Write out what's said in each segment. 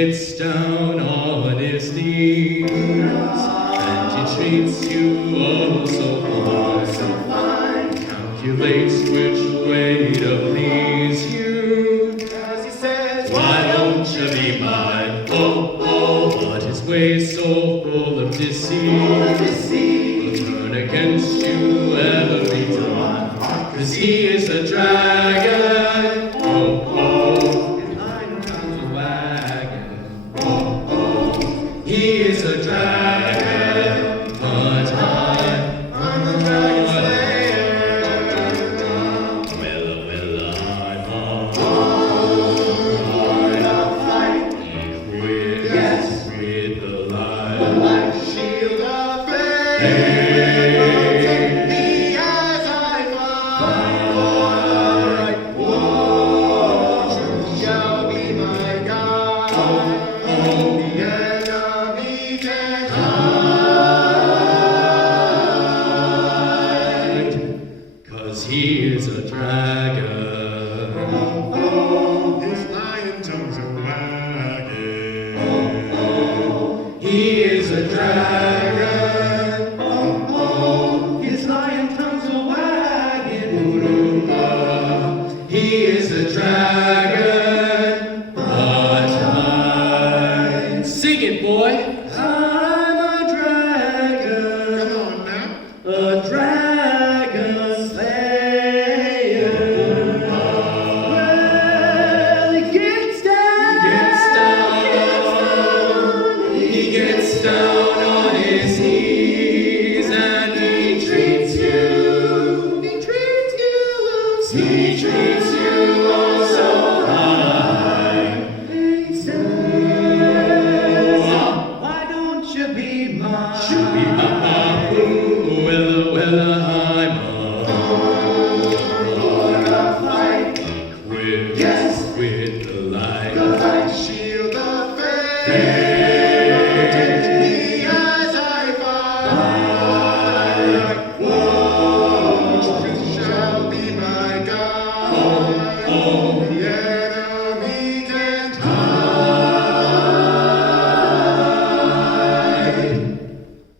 gets down on his knees, and he treats you oh so fine, calculates which way to please you, as he says, why don't you be mine? Oh, oh, but his way's so full of deceit, will turn against you every time, 'cause he is the dragon. Oh, oh, and nine times a wagon. Oh, oh, he is a dragon, but I'm the dragon slayer. Well, I'm on a fight. Yes, with the light, shield of faith. Me as I fight for the right. Truth shall be my guide. The enemy can hide, 'cause he is a dragon. His lion tongue's a wagging. He is a dragon. His lion tongue's a wagging. He is a dragon. But I sing it, boy. I'm a dragon. Come on now. A dragon slayer. Well, he gets down. He gets down on his knees, and he treats you. He treats you oh so fine. He says, why don't you be mine? Well, I'm on a fight. Yes, with the light. The light shield of faith. Me as I fight. Truth shall be my guide. The enemy can't hide,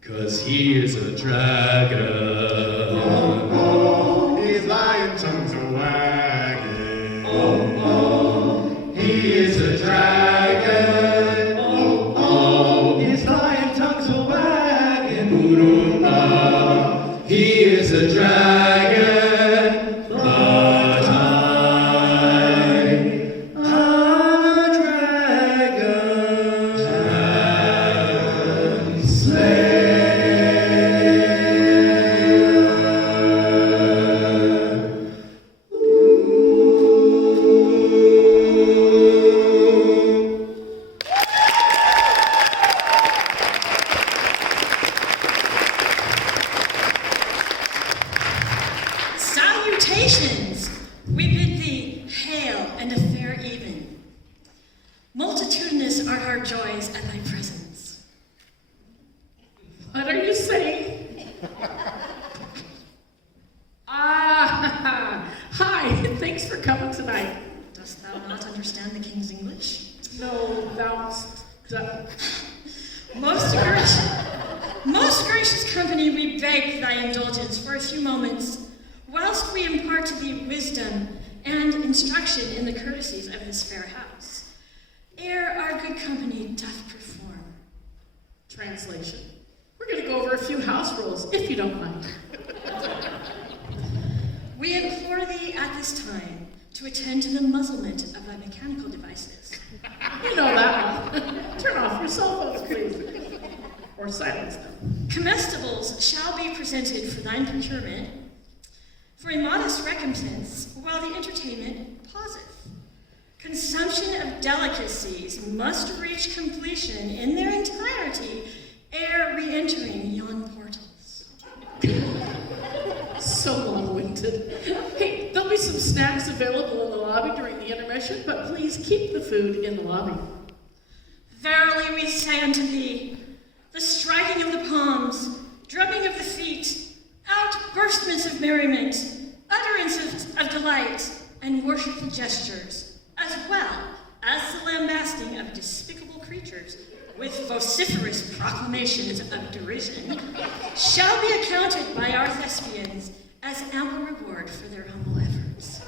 'cause he is a dragon. His lion tongue's a wagging. He is a dragon. His lion tongue's a wagging. He is a dragon. But I'm a dragon slayer. Salutations! We bid thee hail and a fair even. Multitudinous are our joys at thy presence. What are you saying? Hi, thanks for coming tonight. Dost thou not understand the king's English? No, Most gracious company, we beg thy indulgence for a few moments, whilst we impart to thee wisdom and instruction in the courtesies of this fair house, ere our good company doth perform. Translation. We're going to go over a few house rules, if you don't mind. We implore thee at this time to attend to the muzzlement of thy mechanical devices. You know that one. Turn off your cell phones, please. Or silence them. Comestibles shall be presented for thine procurement for a modest recompense while the entertainment pauseth. Consumption of delicacies must reach completion in their entirety ere re-entering yon portals. So long-winded. Hey, there'll be some snacks available in the lobby during the intermission, but please keep the food in the lobby. Verily we say unto thee, the striking of the palms, drumming of the feet, outburstments of merriment, utterances of delight, and worshipful gestures, as well as the lambasting of despicable creatures with vociferous proclamations of derision shall be accounted by our thespians as ample reward for their humble efforts.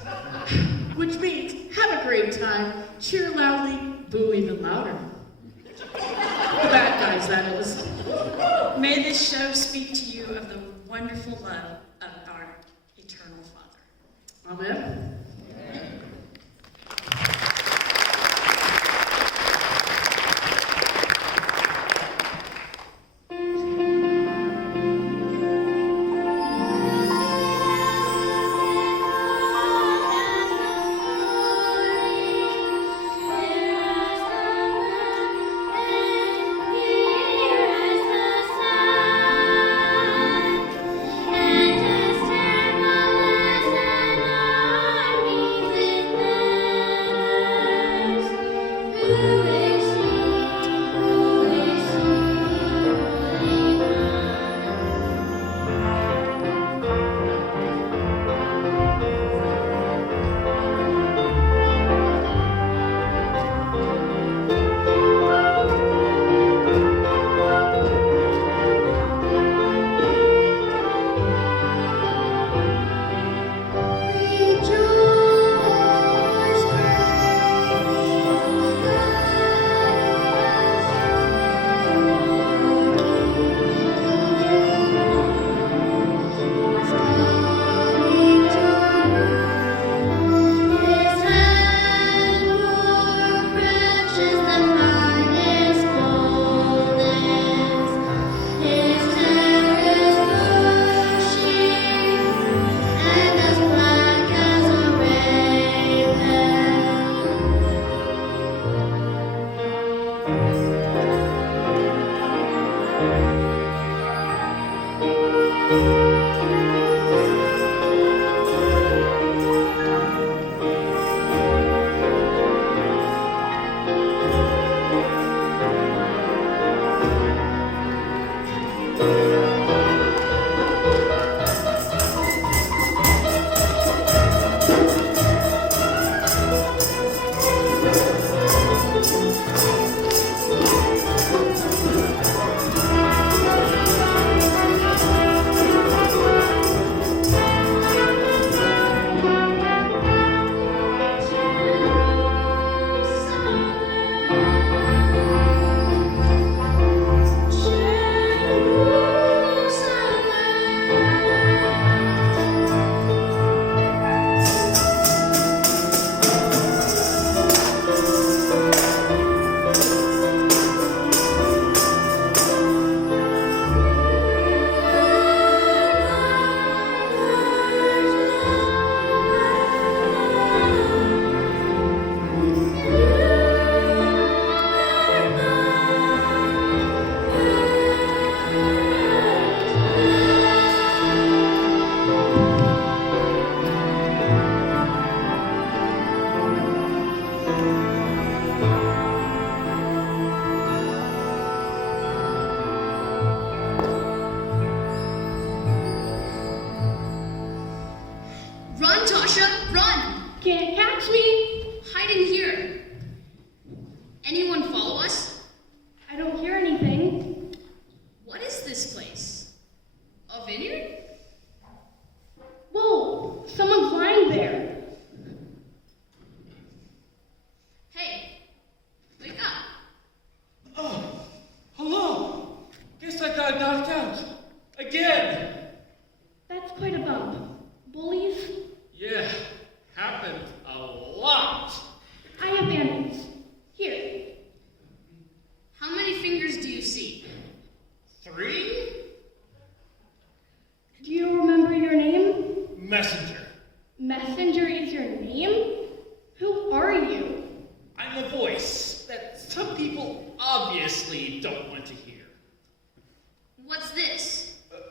Which means, have a great time, cheer loudly, boo even louder. The bad guys, that is. May this show speak to you of the wonderful love of our eternal Father. Amen.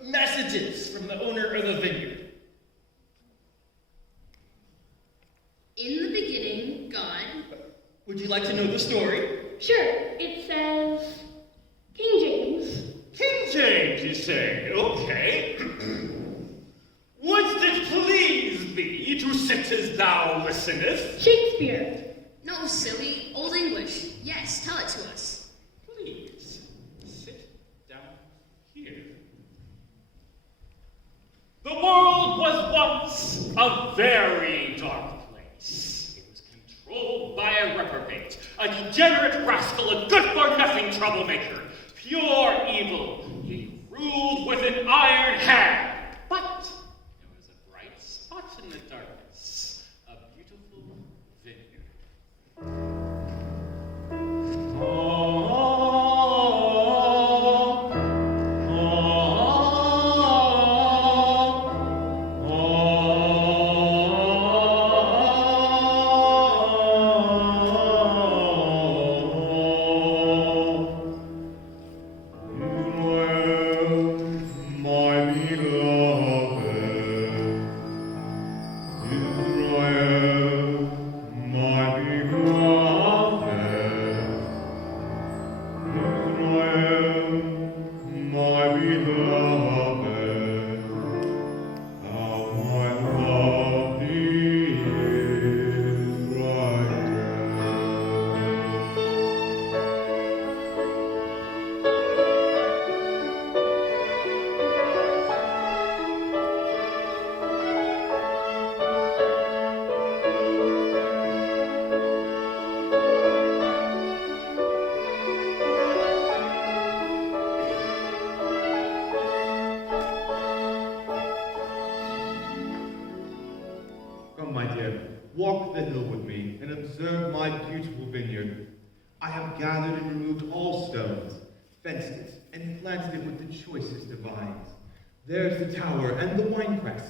Messages from the owner of the vineyard. In the beginning, God... Would you like to know the story? Sure. It says King James. King James, you say? Okay. Wouldst it please thee to sit as thou listenest? Shakespeare. No, silly. once a very dark place. It was controlled by a reprobate, a degenerate rascal, a good-for-nothing troublemaker, pure evil. He ruled with an iron hand. But there was a bright spot in the darkness, a beautiful vineyard. Come, my dear, walk the hill with me and observe my beautiful vineyard. I have gathered and removed all stones, fenced it, and planted it with the choicest of vines. There's the tower and the winepress.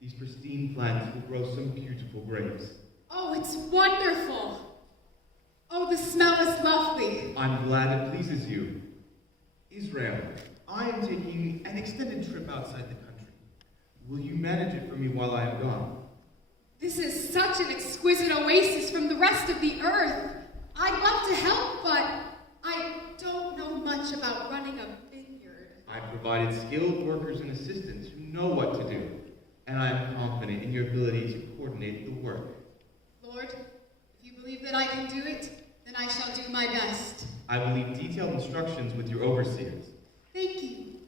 These pristine plants will grow some beautiful grapes. Oh, it's wonderful. Oh, the smell is lovely. I'm glad it pleases you. Israel, I am taking an extended trip outside the country. Will you manage it for me while I am gone? This is such an exquisite oasis from the rest of the earth. I'd love to help, but I don't know much about running a vineyard. I've provided skilled workers and assistants who know what to do, and I am confident in your ability to coordinate the work. Lord, if you believe that I can do it, then I shall do my best. I will leave detailed instructions with your overseers. Thank you.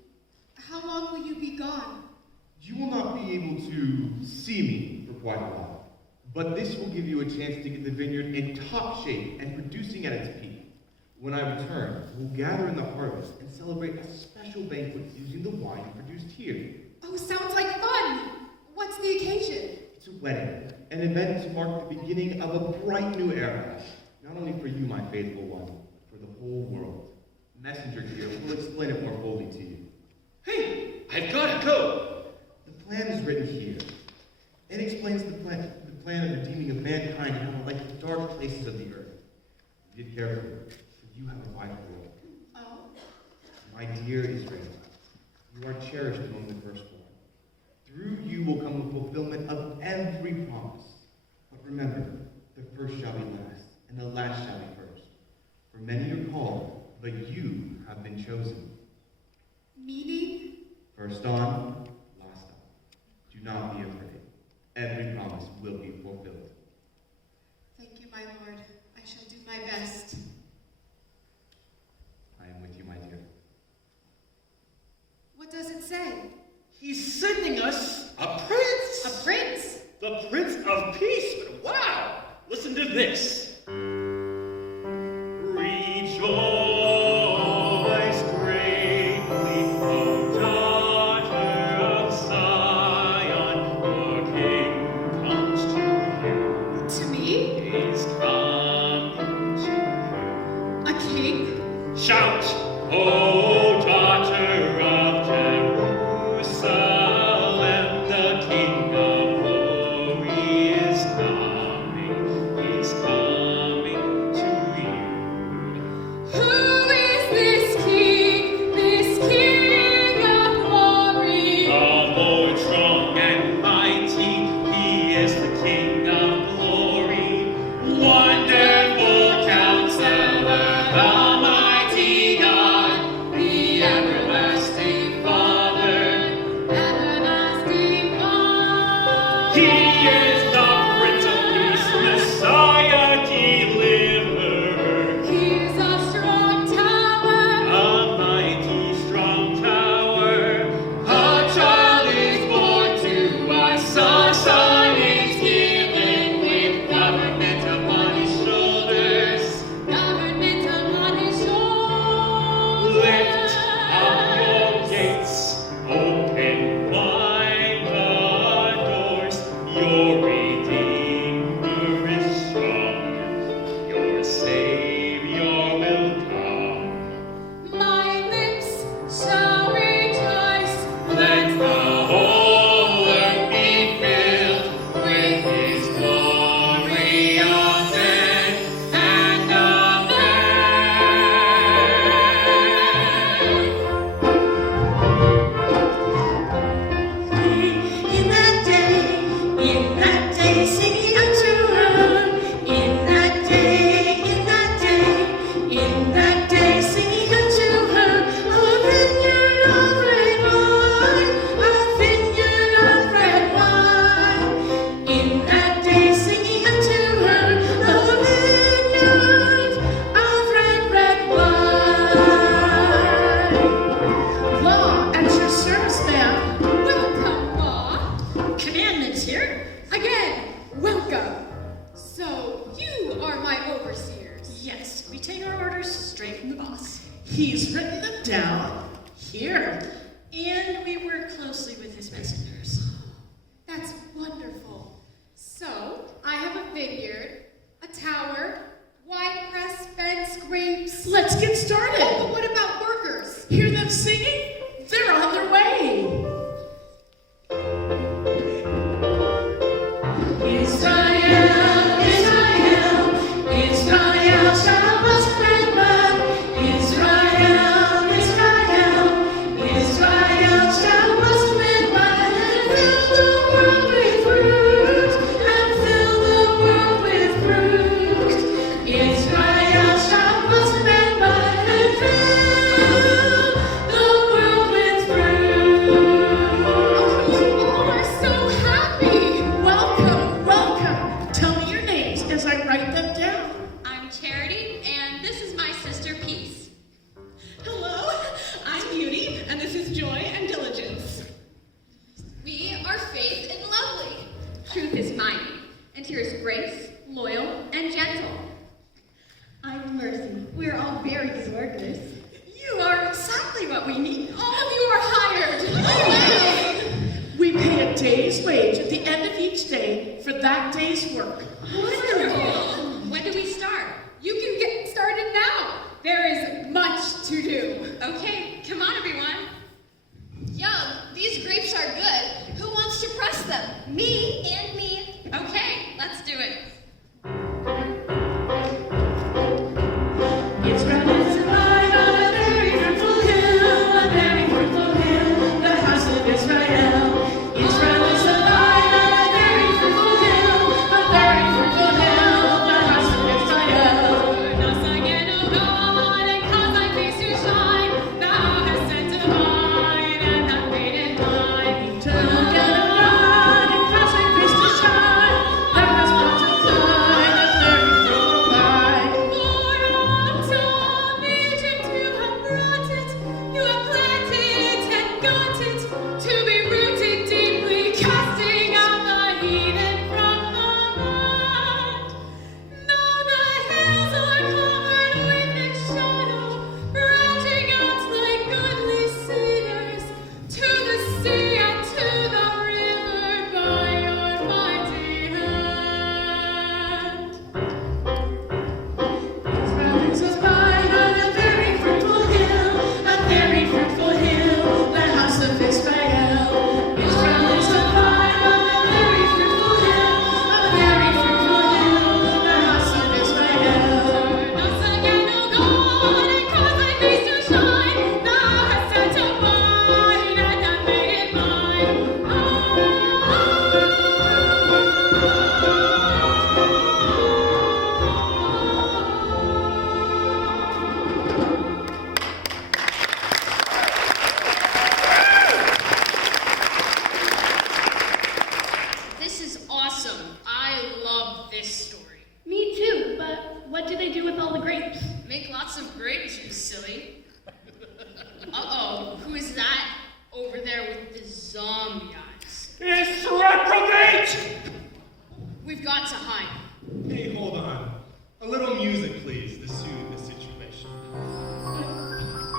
How long will you be gone? You will not be able to see me for quite a while, but this will give you a chance to get the vineyard in top shape and producing at its peak. When I return, we'll gather in the harvest and celebrate a special banquet using the wine produced here. Oh, sounds like fun. What's the occasion? It's a wedding, an event to mark the beginning of a bright new era, not only for you, my faithful one, but for the whole world. Messenger here will explain it more fully to you. Hey, I've got to go. The plan is written here. It explains the plan of redeeming of mankind out of like the dark places of the earth. Read carefully, for you have a vital role. Oh? My dear Israel, you are cherished among the firstborn. Through you will come the fulfillment of every promise. But remember, the first shall be last, and the last shall be first. For many are called, but you have been chosen. Meaning? First on, last on. Do not be afraid. Every promise will be fulfilled. Thank you, my Lord. I shall do my best. I am with you, my dear. What does it say? He's sending us a prince. A prince? The Prince of Peace. But wow! Listen to this. Rejoice greatly, O daughter of Zion. Your King comes to you. To me? He's coming to A king? you. Shout, O daughter of Jerusalem, the King of glory is coming. He's coming to you. Who is this king? This king of glory? The Lord strong and mighty, He is the King of glory. Wonderful Counselor, the mighty God, the everlasting Father. Everlasting God. He is the Prince of Peace, Messiah, deliverer. He is a strong tower. A mighty strong tower, a child is born to us. In that day, singing unto her. In that day, in that day, in that day, singing unto her. A vineyard of red wine, a vineyard of red wine. In that day, singing unto her. A vineyard of red wine. Law, at your service, ma'am. Welcome, Law. Commandments here? Again, welcome. So, you are my overseers. Yes, we take our orders straight from the boss. He's written them down here. And we work closely with his messengers. That's wonderful. So, I have a vineyard, a tower, wine press, fence, grapes. Let's get started. Oh, but what about workers? Hear them singing? They're on their way. Israel, Israel, Israel shall prosper. Israel, Israel, Israel shall prosper. And fill the world with fruit, and fill the world with fruit. Israel shall prosper, and fill the world with fruit. You all are so happy. Welcome, welcome. Tell me your names as I write them down. I'm Charity, and this is my sister Peace. Hello, I'm Beauty, and this is Joy and Diligence. We are Faith and Lovely. Truth is mine, and here is Grace, loyal, and gentle. I'm Mercy. We're all very good workers. You are exactly what we need. All of you are hired. We pay a day's wage at the end of each day for that day's work. Wonderful. When do we start? You can get started now. There is much to do. Okay, come on, everyone. Yum, these grapes are good. Who wants to press them? Me and me. Okay, let's do it. Israel is a vine on a very fruitful hill, a very fruitful hill, the house of Israel. Israel is a vine on a very fruitful hill, a very fruitful hill, the house of Israel. Turn us again, O God, and cause thy face to shine. Thou hast sent a vine, and hath made it mine. Turn again, O God, and cause thy face to shine. Thou hast brought a vine, a very fruitful vine. For out of Egypt you have brought it, you have planted it and got it, to be rooted deeply, casting out the heathen from the land. Now the hills are covered with its shadow, branching out like goodly cedars, to the sea and to the river by your mighty hand. Israel is a vine on a very fruitful hill, a very fruitful hill, the house of Israel. Israel is a vine on a very fruitful hill, a very fruitful hill, the house of Israel. Turn us again, O God, and cause thy face to shine. Thou hast sent a vine, and hath made it mine. This is awesome. I love this story. Me too, but what do they do with all the grapes? Make lots of grapes, you silly. Uh-oh, who is that over there with the zombie eyes? It's reprobate! We've got to hide. Hey, hold on. A little music, please, to soothe the situation.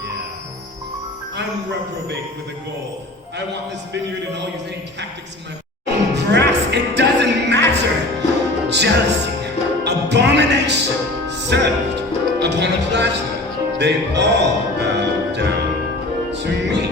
Yeah. I'm reprobate with a goal. I want this vineyard and all your same tactics in my Brass, it doesn't matter. Jealousy, abomination, served upon a platter. They all bow down to me.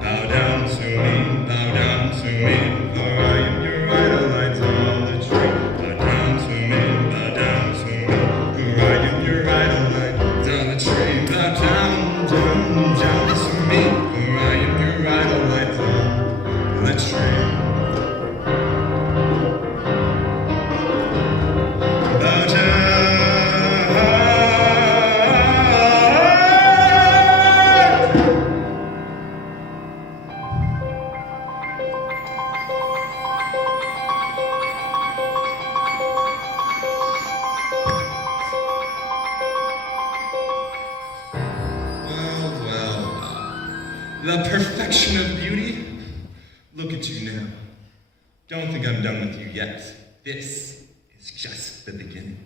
Bow down to me, bow down to me. For I am your idolites on the tree. Bow down to me, bow down to me. For I am your idolites on the tree. Bow down, down, down to me. For I am your idolites on the perfection of beauty. Look at you now. Don't think I'm done with you yet. This is just the beginning.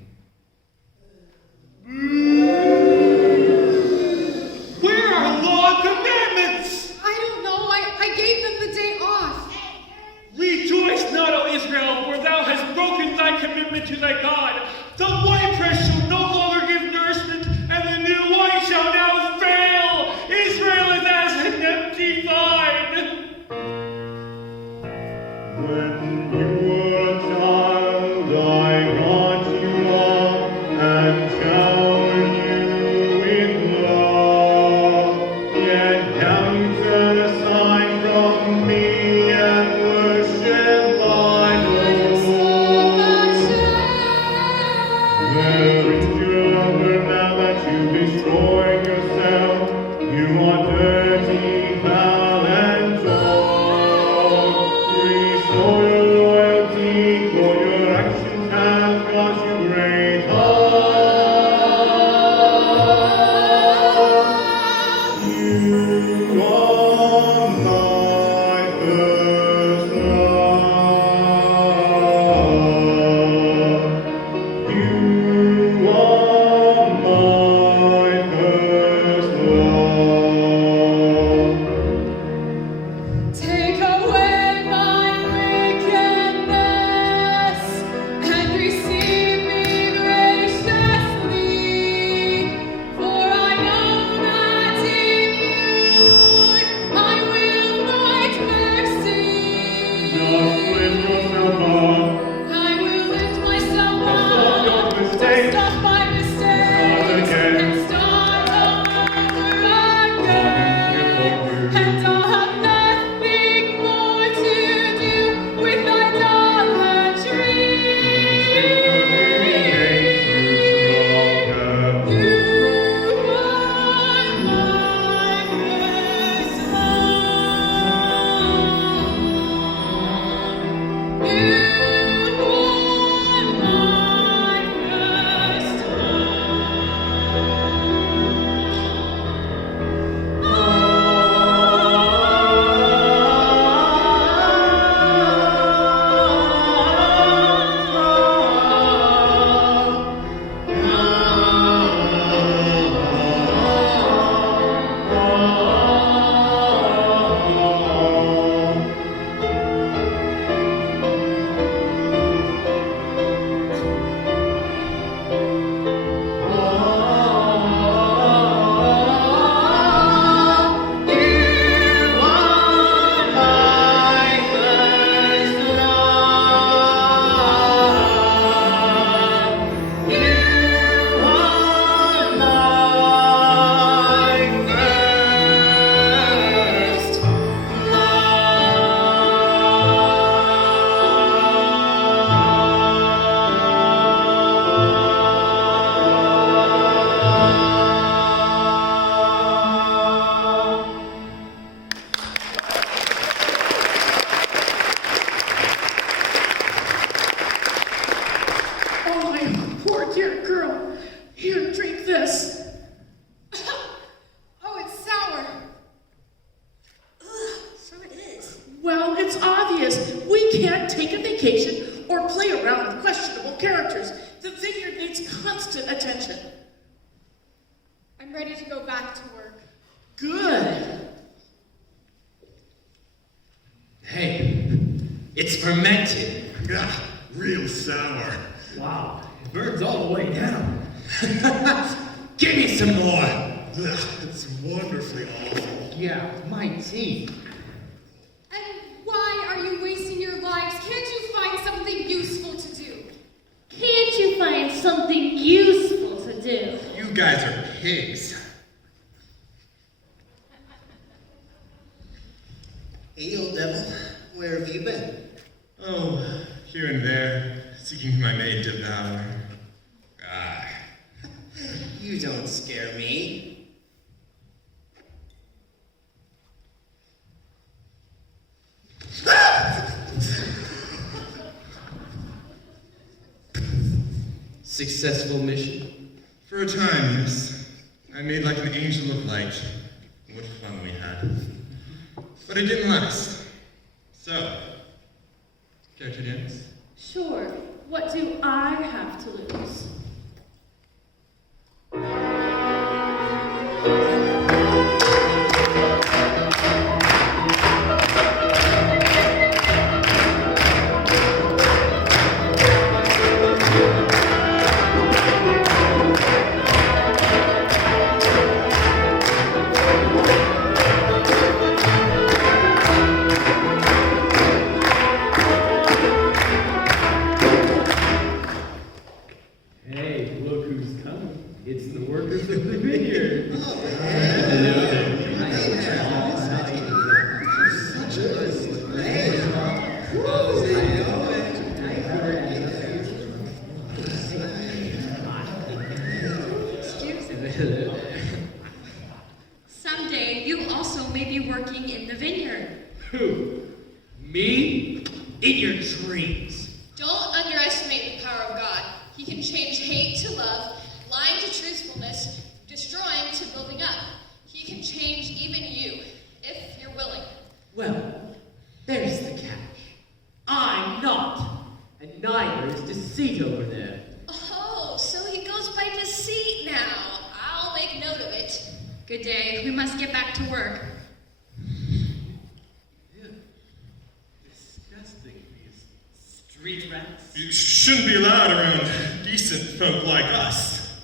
Where are law and commandments? I don't know. I gave them the day off. Rejoice not, O Israel, for thou hast broken thy commitment to thy God. The winepress shall no longer give nourishment, and the new wine shall now fail. Israel is as an empty vine. When you were a child, I brought you up and showered you with love. Yet now you turn aside from me and worship idols. Where is your lover now that you've destroyed yourself? You are dirty, foul, and torn. Restore your loyalty, for your actions have cost you great harm. You are my first love. You are my first love. Take away my wickedness and receive me graciously, for I know that in you I will find mercy. Just lift yourself up. I will lift myself Stop your up, mistakes. stop my mistakes, again. and start over again. And I'll have nothing more to do with idolatry. You are my first love. You are my first Oh, my poor dear girl. Here, drink this. Oh, it's sour. Ugh, so it is. Well, it's obvious. We can't take a vacation or play around with questionable characters. The vineyard needs constant attention. I'm ready to go back to work. Good. Hey, it's fermented. Ah, real sour. Wow, it burns all the way down. Give me some more. Ugh, it's wonderfully awful. Yeah, my tea. And why are you wasting your lives? Can't you find something useful to do? Can't you find something useful to do? You guys are pigs. Hey, old devil, where have you been? Oh, here and there, seeking my maid devour. Ah. You don't scare me. Successful mission? For a time, yes. I made like an angel of light. What fun we had. but it didn't last. So, care to dance? Sure. What do I have to lose? Hey, look who's coming. It's the workers of the Vineyard. Someday you also may be working in the vineyard. Who? Me? In your dreams. Don't underestimate the power of God. He can change hate to love, lying to truthfulness, destroying to building up. He can change even you, if you're willing. Well, there's the catch. I'm not. And neither is Deceit over there. Oh, so he goes by deceit now. I'll make note of it. Good day. We must get back to work. Disgusting, these street rats. You shouldn't be allowed around decent folk like us.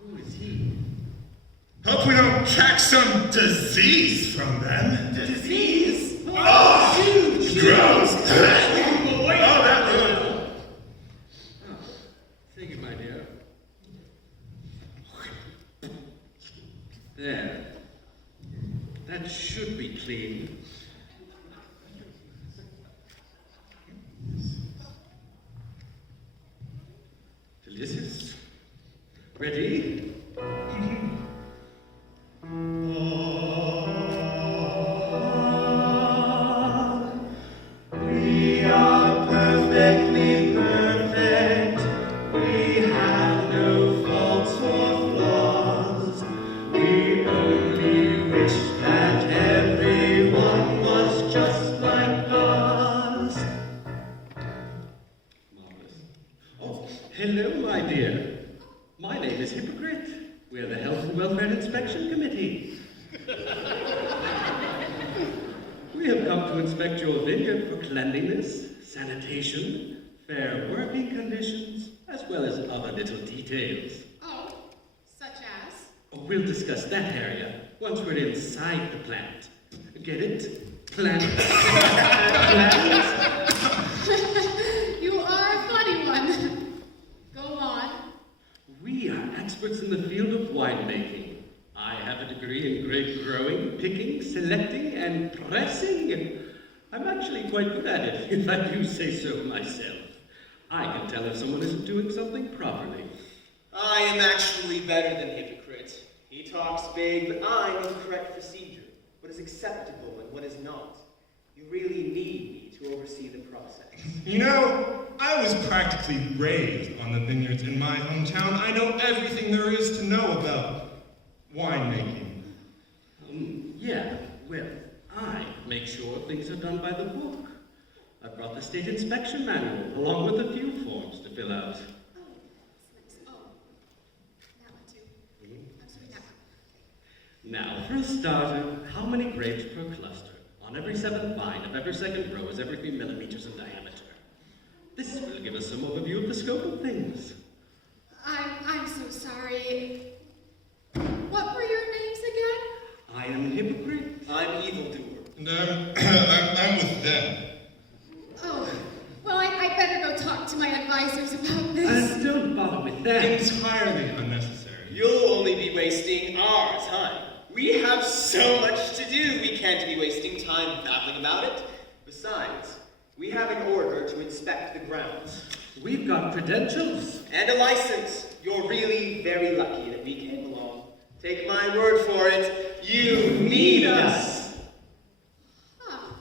Who is he? Hope we don't catch some disease from them. Disease? Oh, gross. Oh, that little. Oh, thank you, my dear. There. That should be clean. Delicious. Ready? We are perfectly perfect. We have no faults or flaws. We only wish that everyone was just like us. Marvelous. Oh, hello, my dear. My name is Hypocrite. We're the Health and Welfare Inspection Committee. We have come to inspect your vineyard for cleanliness, sanitation, fair working conditions, as well as other little details. Oh, such as? Oh, we'll discuss that area once we're inside the plant. Get it? Plant. Plant. You are a funny one. Go on. We are experts in the field of winemaking. I have a degree in grape growing, picking, selecting, and pressing. I'm actually quite good at it, if I do say so myself. I can tell if someone isn't doing something properly. I am actually better than Hypocrite. He talks big, but I know the correct procedure, what is acceptable and what is not. You really need me to oversee the process. You know, I was practically raised on the vineyards in my hometown. I know everything there is to know about winemaking. Yeah, well, I make sure things are done by the book. I brought the state inspection manual, along with a few forms to fill out. Oh, that's nice. Oh, that one too. I'm sorry, that one. Now, for a starter, how many grapes per cluster? On every 7th vine of every second row is every 3 millimeters in diameter. This will give us some overview of the scope of things. I'm so sorry. What were your names again? I am Hypocrite. I'm evildoer. And I'm with them. Oh, well, I better go talk to my advisors about this. Don't bother with that. Entirely unnecessary. You'll only be wasting our time. We have so much to do, we can't be wasting time babbling about it. Besides, we have an order to inspect the grounds. We've got credentials. And a license. You're really very lucky that we came along. Take my word for it, you need us. Huh.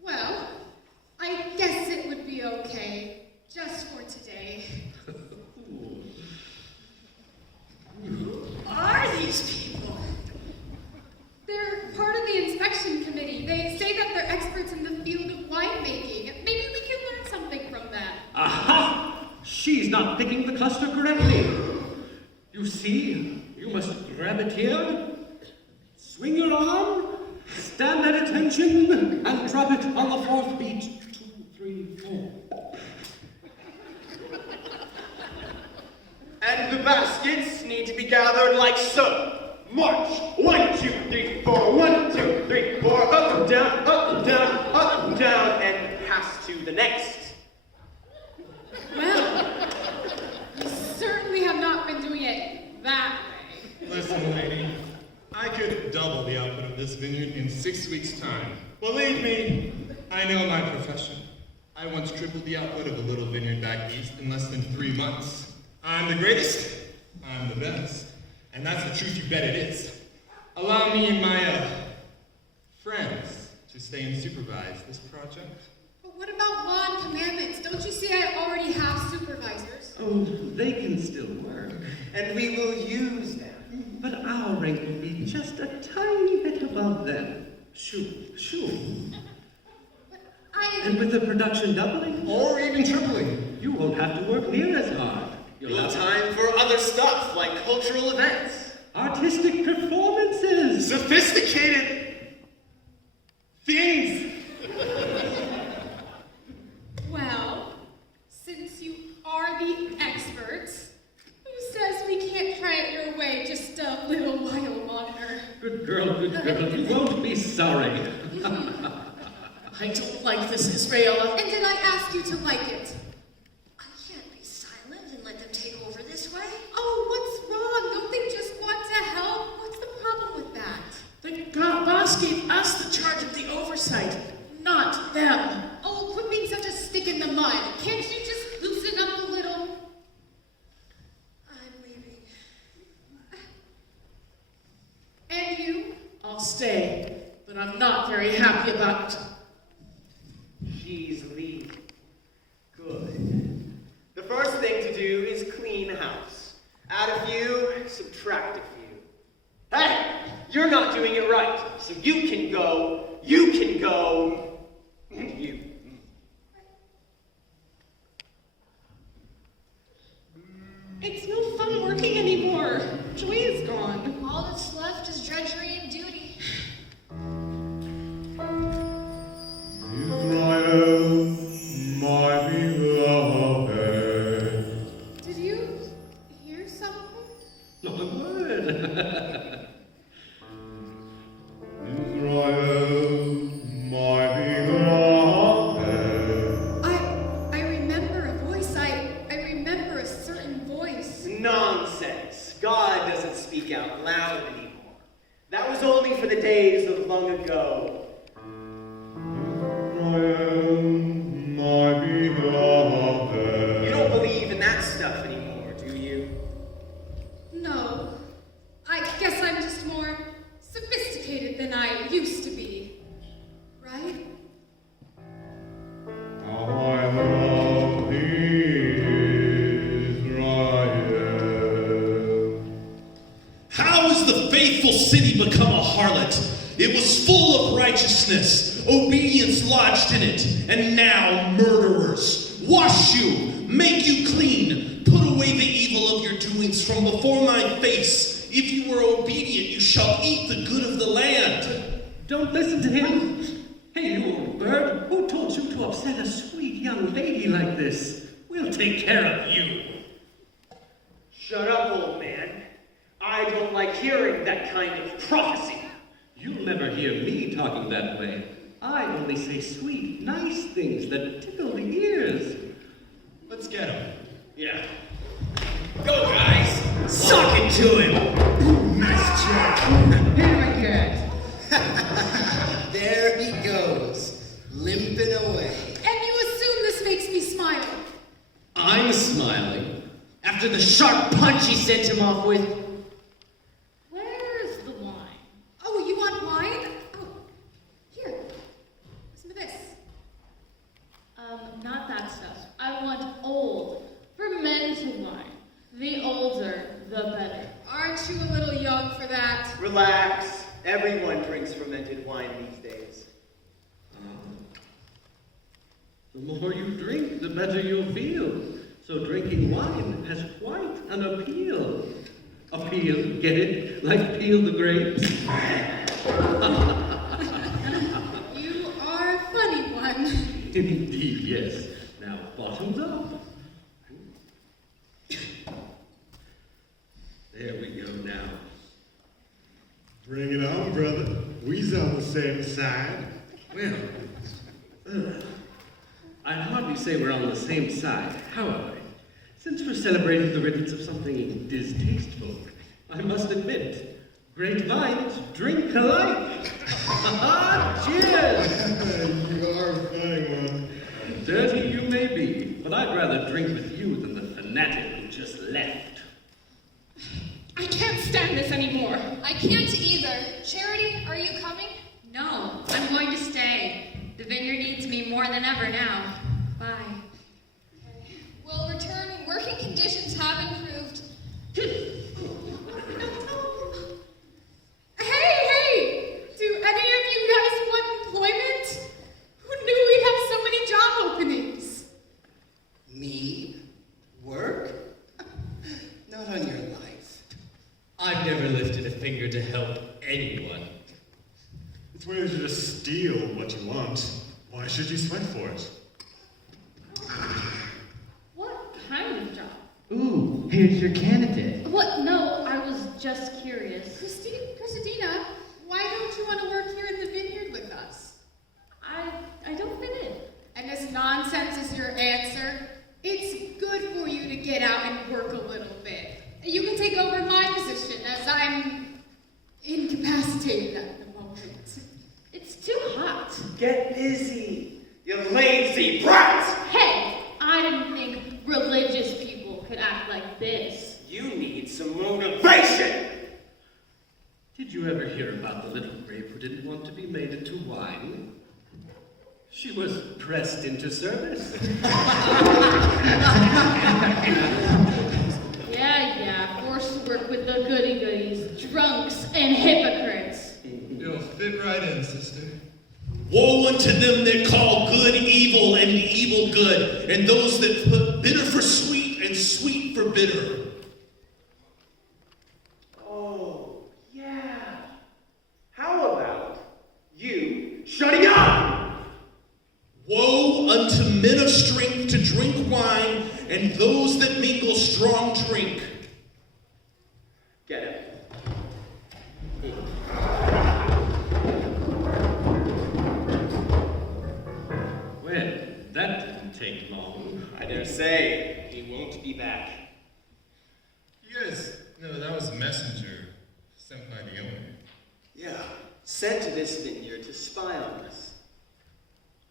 Well, I guess it would be okay, just for today. Who are these people? They're part of the inspection committee. They He's not picking the cluster correctly. You see, you must grab it here, swing your arm, stand at attention, and drop it on the fourth beat. 2, 3, 4. And the baskets need to be gathered like so. March! 1, 2, 3, 4. 1, 2, 3, 4. Up and down, up and down, up and down, and pass to the next. Well, you certainly have not been doing it that way. Listen, lady, I could double the output of this vineyard in 6 weeks' time. Believe me, I know my profession. I once tripled the output of a little vineyard back east in less than 3 months. I'm the greatest, I'm the best, and that's the truth, you bet it is. Allow me and my, friends to stay and supervise this project. But what about law and commandments? Don't you see I already have supervisors? Oh, they can still work. And we will use them. But our rank will be just a tiny bit above them. Sure. And with the production doubling, Or even tripling. you won't have to work near as hard. You'll have time for other stuff, like cultural events. Artistic performances. Sophisticated things. Well, since you are the experts, who says we can't try it your way just a little while longer? Good girl. You won't be sorry. I don't like this, Israel. And did I ask you to like it? I can't be silent and let them take over this way. Oh, what's wrong? Don't they just want to help? What's the problem with that? The boss gave us the charge of the oversight, not them. Oh, quit being such a stick in the mud. Can't you just loosen up a little? I'm leaving. And you? I'll stay, but I'm not very happy about it. She's leaving. Good. The first thing to do is clean house. Add a few, subtract a few. Hey! You're not doing it right, so you can go, and you. It's no fun working anymore. Joy is gone. All that's left is drudgery and duty. Israel, my beloved. Did you hear something? Not a word. Israel, my beloved. I remember a voice. I remember a certain voice. Nonsense. God doesn't speak out loud anymore. That was only for the days of long ago. Israel, my beloved. You don't believe in that stuff anymore, do you? No. I guess I'm just more sophisticated than I used to be. Right? I love thee, Israel. How has the faithful city become a harlot? It was full of righteousness, obedience lodged in it, and now murderers. Wash you, make you clean, put away the evil of your doings from before my face. If you were obedient, you shall eat the good of the land. Don't listen to him. Hey, you old bird, who told you to upset a sweet young lady like this? We'll take care of you. Shut up, old man. I don't like hearing that kind of prophecy. You'll never hear me talking that way. I only say sweet, nice things that tickle the ears. Let's get him. Yeah. Go, guys! Sock it to him. Nice job. Very good. There he goes, limping away. And you assume this makes me smile. I'm smiling. After the sharp punch he sent him off with. Where's the wine? Oh, you want wine? Oh, here. Listen to this. Not that stuff. I want old, fermented wine. The older, the better. Aren't you a little young for that? Relax. Everyone drinks fermented wine these days. The more you drink, the better you'll feel. So drinking wine has quite an appeal. Appeal, get it? Like peel the grapes? You are a funny one. Indeed, yes. Now, bottoms up. There we go now. Bring it on, brother. We's on the same side. Well, I'd hardly say we're on the same side. However, since we're celebrating the riddance of something distasteful, I must admit, great minds drink alike. Cheers! You are a funny one. Dirty you may be, but I'd rather drink with you than the fanatic who just left. I can't stand this anymore. I can't either. Charity, are you coming? No, I'm going to stay. The vineyard needs me more than ever now. Bye. We'll return when working conditions have improved. Hey! Do any of you guys want employment? Who knew we'd have so many job openings? Me? Work? Not on your life. I've never lifted a finger to help anyone. It's way to just steal what you want. Why should you sweat for it? What kind of job? Ooh, here's your candidate. What? No, I was just curious. Christina, why don't you want to work here in the vineyard with us? I don't fit in. And this nonsense is your answer? It's good for you to get out and work a little bit. You can take over my position as I'm incapacitated at the moment. It's too hot. Get busy, you lazy brat! Hey, I didn't think religious people could act like this. You need some motivation! Did you ever hear about the little grape who didn't want to be made into wine? She was pressed into service. Yeah, forced to work with the goody-goodies, drunks, and hypocrites. You'll fit right in, sister. Woe unto them that call good evil and evil good, and those that put bitter for sweet and sweet for bitter. Oh, yeah. How about you shutting up? Woe unto men of strength to drink wine, and those that mingle strong drink. Get it. Well, that didn't take long. I dare say he won't be back. Yes. No, that was a messenger sent by the owner. Yeah, sent to this vineyard to spy on us.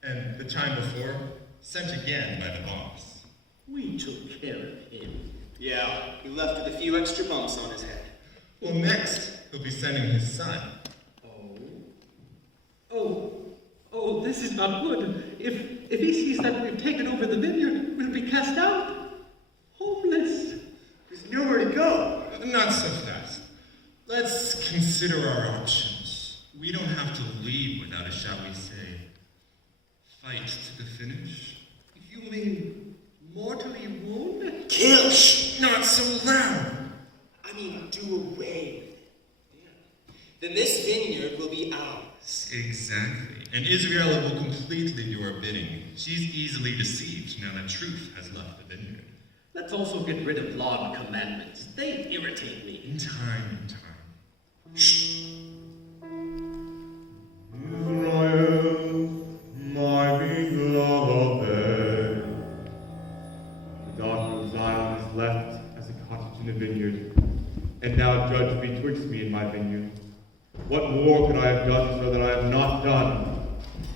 And the time before, sent again by the boss. We took care of him. Yeah, he left with a few extra bumps on his head. Well, next, he'll be sending his son. Oh, this is not good. If he sees that we've taken over the vineyard, we'll be cast out. Homeless. There's nowhere to go. Not so fast. Let's consider our options. We don't have to leave without a, shall we say, fight to the finish. You mean mortally wound? Kill! Not so loud! I mean, do away with it. Yeah. Then this vineyard will be ours. Exactly. And Israel will completely do our bidding. She's easily deceived now that truth has left the vineyard. Let's also get rid of law and commandments. They irritate me. In time. Israel, my beloved. The daughter of Zion is left as a cottage in the vineyard, and now judge betwixt me and my vineyard. What more could I have done so that I have not done?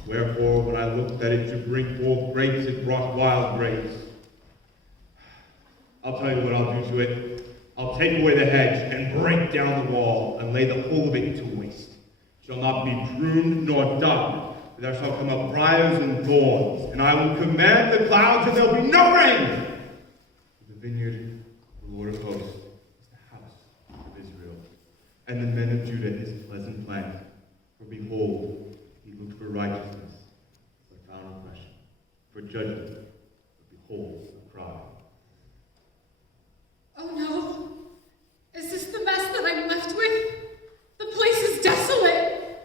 Wherefore, when I looked that it should bring forth grapes, it brought wild grapes. I'll tell you what I'll do to it. I'll take away the hedge and break down the wall and lay the whole of it to waste. It shall not be pruned nor dug, for there shall come up briars and thorns, and I will command the clouds and there will be no rain. For the vineyard, the Lord of hosts, is the house of Israel, and the men of Judah his pleasant plant. For behold, he looked for righteousness, but found oppression, for judgment, but behold, a cry. Oh no. Is this the mess that I'm left with? The place is desolate.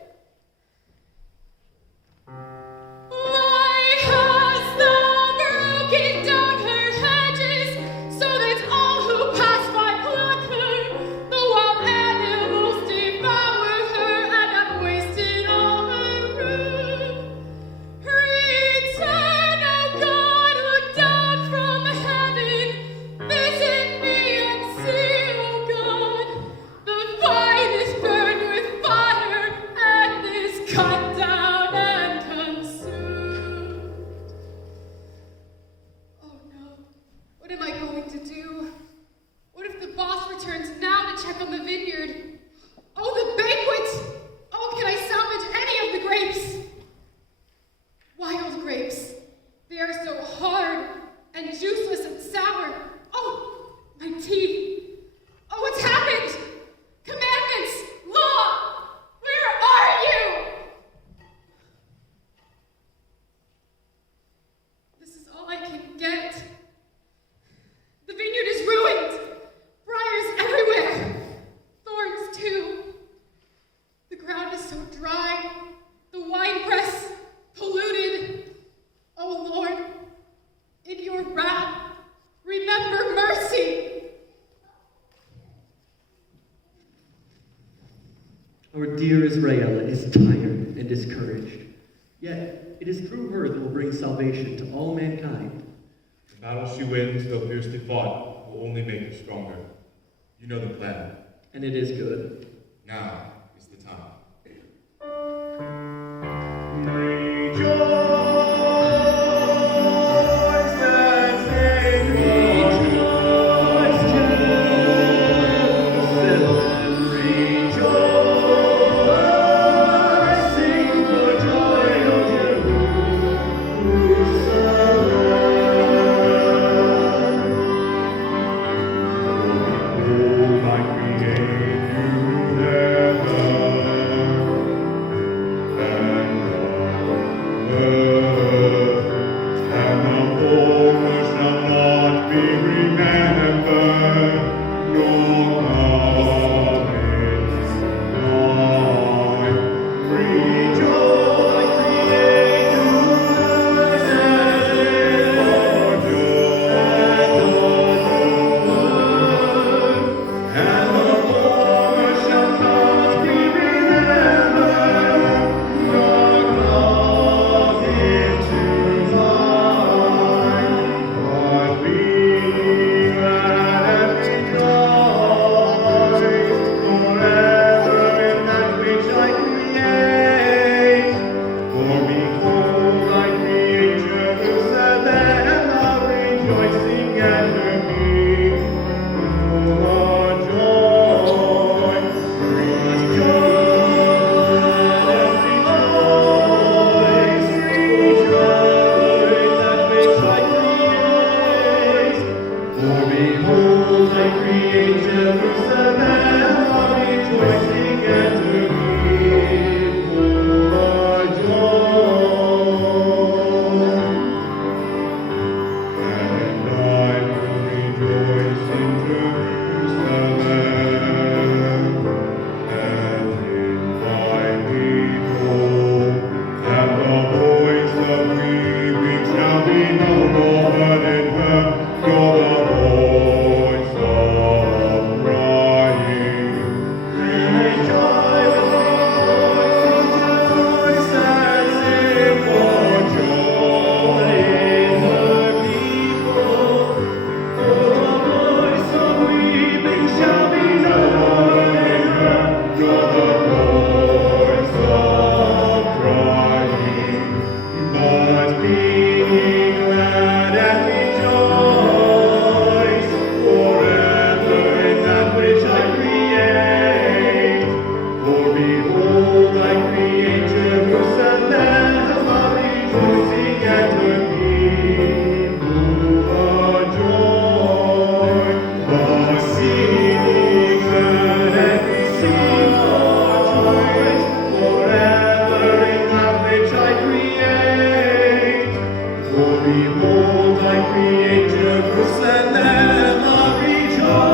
Why has thou broken down her hedges, so that all who pass by pluck her? The wild animals devour her and have wasted all her room. Return, O God, look down from heaven, visit me and see, O God. The vine is burned with fire and is cut down and consumed. Oh no. What am I going to do? What if the boss returns now to check on the vineyard? Oh, the banquet! Oh, can I salvage any of the grapes? Wild grapes. They are so hard and juiceless and sour. Oh, my teeth. Oh, what's happened? Commandments! Law! Where are you? This is all I can get. The vineyard is ruined. Briars everywhere. Thorns too. The ground is so dry. The winepress polluted. Oh Lord, in your wrath, remember mercy. Our dear Israel is tired and discouraged. Yet it is through her that will bring salvation to all mankind. The battle she wins, though fiercely fought, will only make her stronger. You know the plan. And it is good. Now is the time. Behold, I create Jerusalem, a rejoice.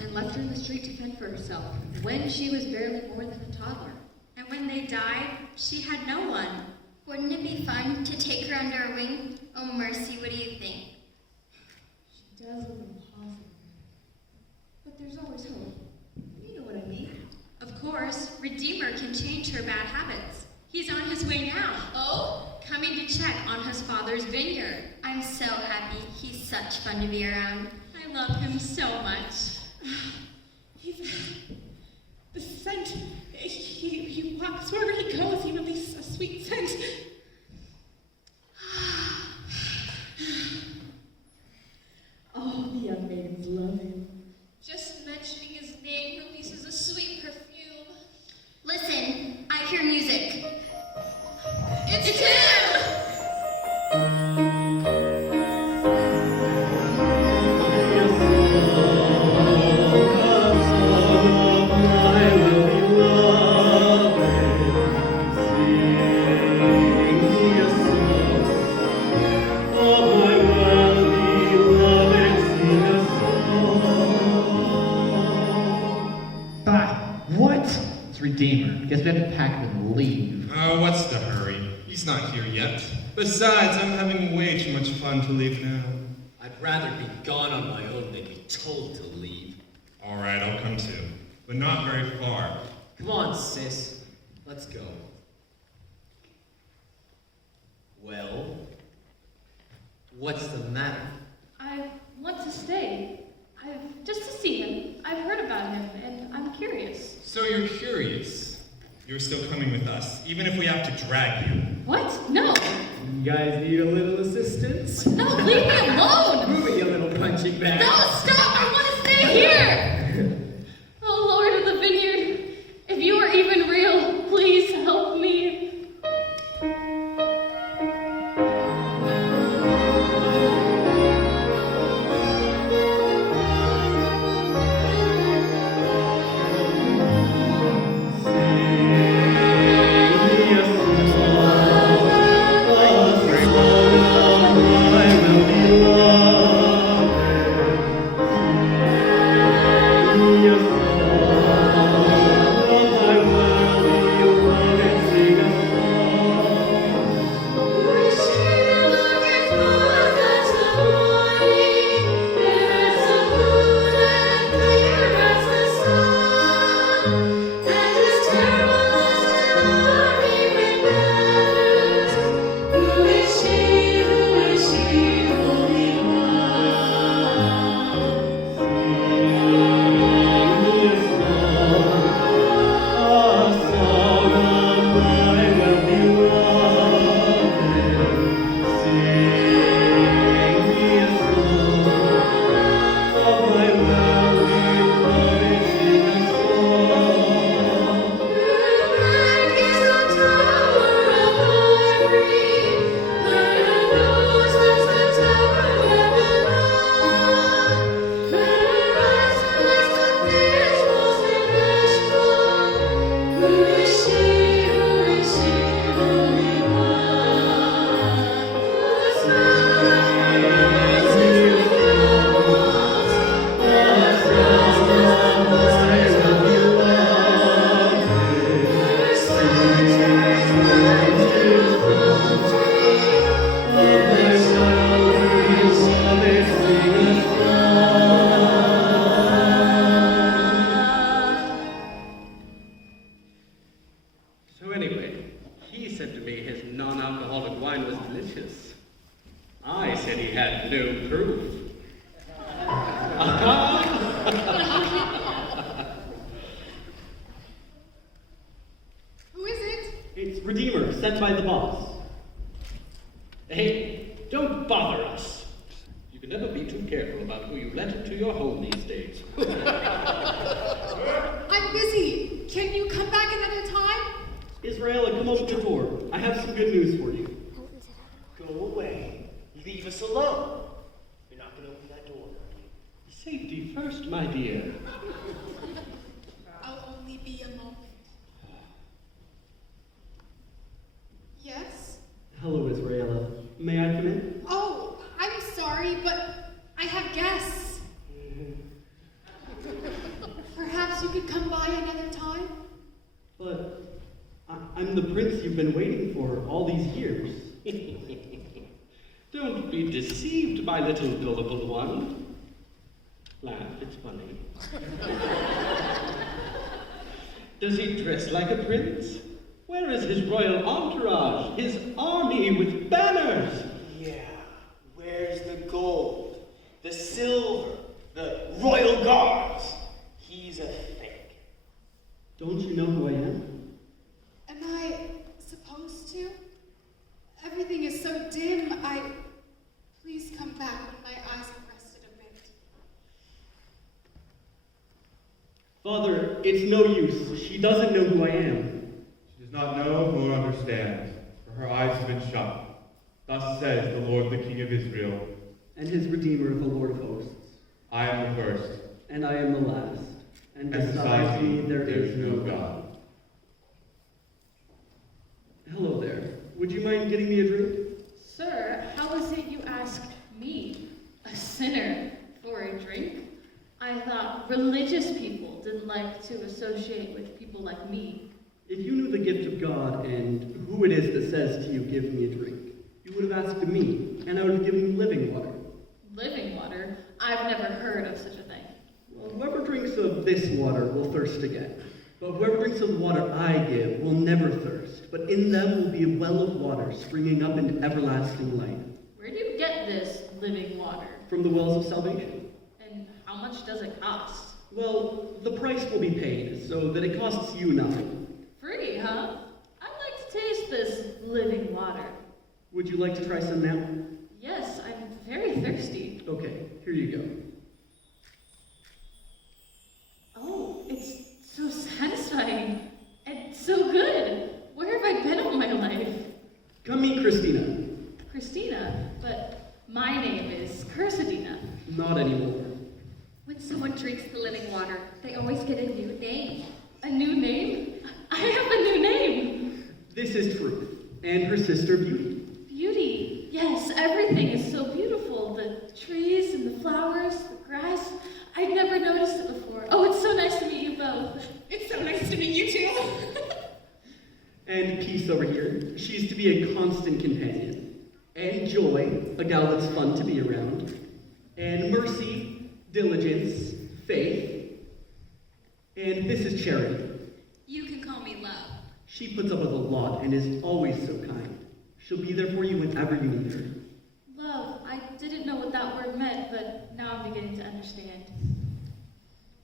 and left her in the street to fend for herself when she was barely more than a toddler. And when they died, she had no one. Wouldn't it be fun to take her under her wing? Oh, Mercy, what do you think? She does look impossible. But there's always hope. You know what I mean. Of course, Redeemer can change her bad habits. He's on his way now. Oh? Coming to check on his father's vineyard. I'm so happy. He's such fun to be around. I love him so much. The scent. He walks wherever he goes. He releases a sweet scent. Oh, the young maidens love him. Just mentioning his name releases a sweet perfume. Listen, I hear music. It's him! Redeemer. Guess we have to pack him and leave. Oh, what's the hurry? He's not here yet. Besides, I'm having way too much fun to leave now. I'd rather be gone on my own than be told to leave. All right, I'll come too. But not very far. Come on, sis. Let's go. Well, what's the matter? I want to stay. Just to see him. I've heard about him, and I'm curious. So you're curious. You're still coming with us, even if we have to drag you. What? No! You guys need a little assistance? No, leave me alone! Move it, you little punching bag. No, stop! I want to stay here! Oh, Lord of the Vineyard, if you are even real, please help me. I'm the prince you've been waiting for all these years. Don't be deceived, my little gullible one. Laugh, it's funny. Does he dress like a prince? Where is his royal entourage, his army with banners? Yeah, where's the gold, the silver, the royal guards? He's a fake. Don't you know who I am? Am I supposed to? Everything is so dim. Please come back when my eyes have rested a bit. Father, it's no use. She doesn't know who I am. She does not know nor understand, for her eyes have been shut. Thus says the Lord, the King of Israel. And his Redeemer, the Lord of hosts. I am the first. And I am the last. And besides me there is no God. Hello there. Would you mind getting me a drink? Sir, how is it you ask me, a sinner, for a drink? I thought religious people didn't like to associate with people like me. If you knew the gift of God and who it is that says to you, give me a drink, you would have asked me, and I would have given you living water. Living water? I've never heard of such a thing. Well, whoever drinks of this water will thirst again. But whoever drinks of the water I give will never thirst, but in them will be a well of water springing up into everlasting life. Where do you get this living water? From the wells of salvation. And how much does it cost? Well, the price will be paid, so that it costs you nothing. Free, huh? I'd like to taste this living water. Would you like to try some now? Yes, I'm very thirsty. Okay, here you go. Oh, it's so satisfying and so good. Where have I been all my life? Come meet Christina. Christina, but my name is Cursadina. Not anymore. When someone drinks the living water, they always get a new name. A new name? I have a new name. This is Truth, and her sister Beauty. Beauty. Yes, everything is so beautiful. The trees and the flowers, the grass. I'd never noticed it before. Oh, it's so nice to meet you both. It's so nice to meet you too. And Peace over here. She's to be a constant companion. And Joy, a gal that's fun to be around. And Mercy, Diligence, Faith. And this is Charity. You can call me Love. She puts up with a lot and is always so kind. She'll be there for you whenever you need her. Love, I didn't know what that word meant, but now I'm beginning to understand.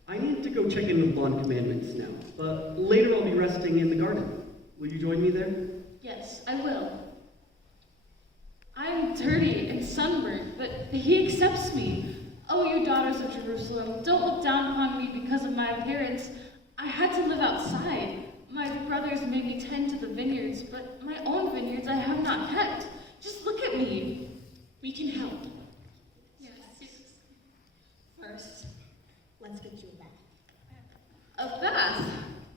I need to go check in with Bond Commandments now, but later I'll be resting in the garden. Will you join me there? Yes, I will. I'm dirty and sunburned, but he accepts me. Oh, you daughters of Jerusalem, don't look down upon me because of my appearance. I had to live outside. My brothers made me tend to the vineyards, but my own vineyards I have not kept. Just look at me. We can help. Yes. First, let's get you a bath. A bath?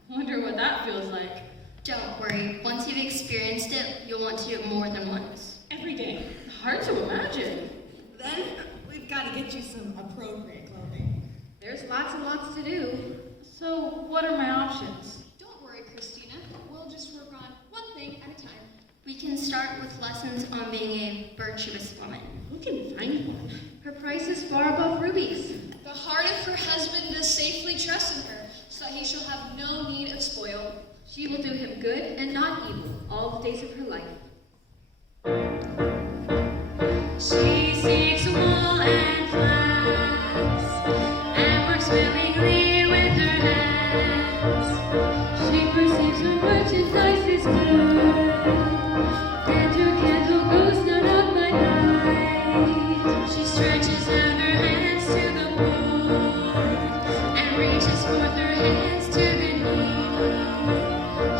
Wonder what that feels like. Don't worry. Once you've experienced it, you'll want to do it more than once. Every day. Hard to imagine. Then, we've got to get you some appropriate clothing. There's lots and lots to do. So, what are my options? Don't worry, Christina. We'll just work on one thing at a time. We can start with lessons on being a virtuous woman. Who can find one? Her price is far above rubies. The heart of her husband does safely trust in her, so that he shall have no need of spoil. She will do him good and not evil all the days of her life. She seeks wool and flax, and works willingly with her hands. She perceives her merchandise is good, and her candle goes not out by night. She stretches out her hands to the poor, and reaches forth her hands to the needy.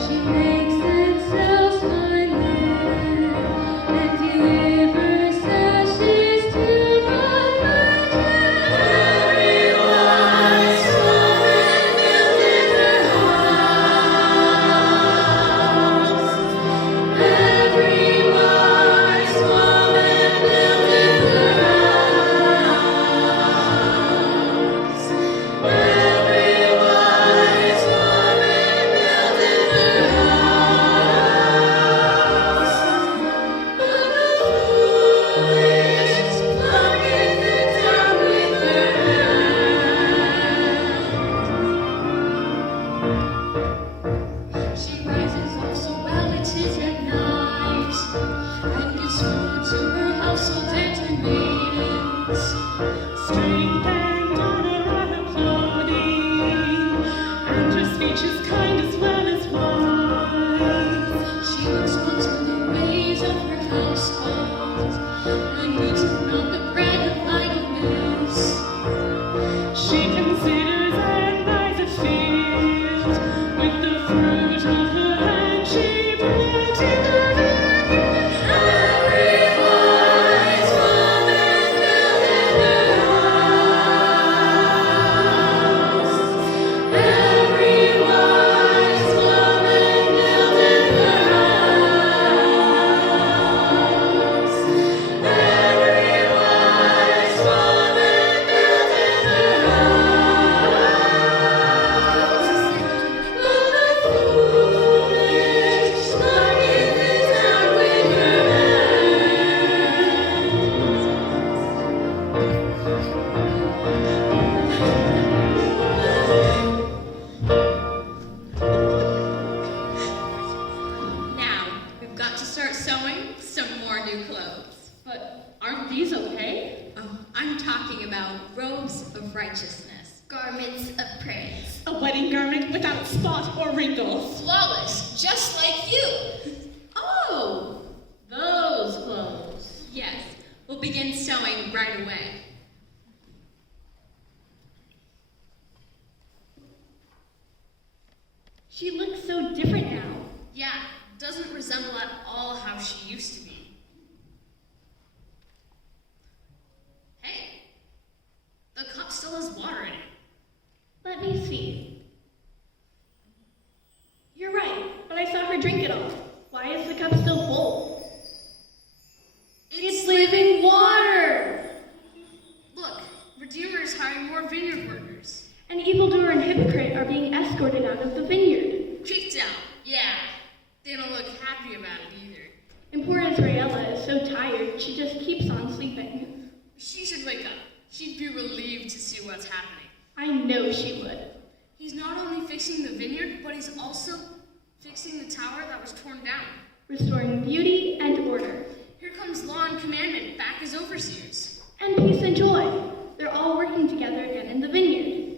She makes and sells fine linen, and wedding garment without spot or wrinkle. Flawless, just like you. Oh, those clothes. Yes, we'll begin sewing right away. She looks so different now. Yeah, doesn't resemble at all how she used to be. Hey, the cup still has water in it. Let me see. You're right, but I saw her drink it all. Why is the cup still full? It's living water! Look, Redeemer is hiring more vineyard workers. An evildoer and hypocrite are being escorted out of the vineyard. Kicked out, yeah. They don't look happy about it either. And poor Israella is so tired, she just keeps on sleeping. She should wake up. She'd be relieved to see what's happening. I know she would. He's not only fixing the vineyard, but he's also fixing the tower that was torn down. Restoring beauty and order. Here comes law and commandment back as overseers. And peace and joy. They're all working together again in the vineyard.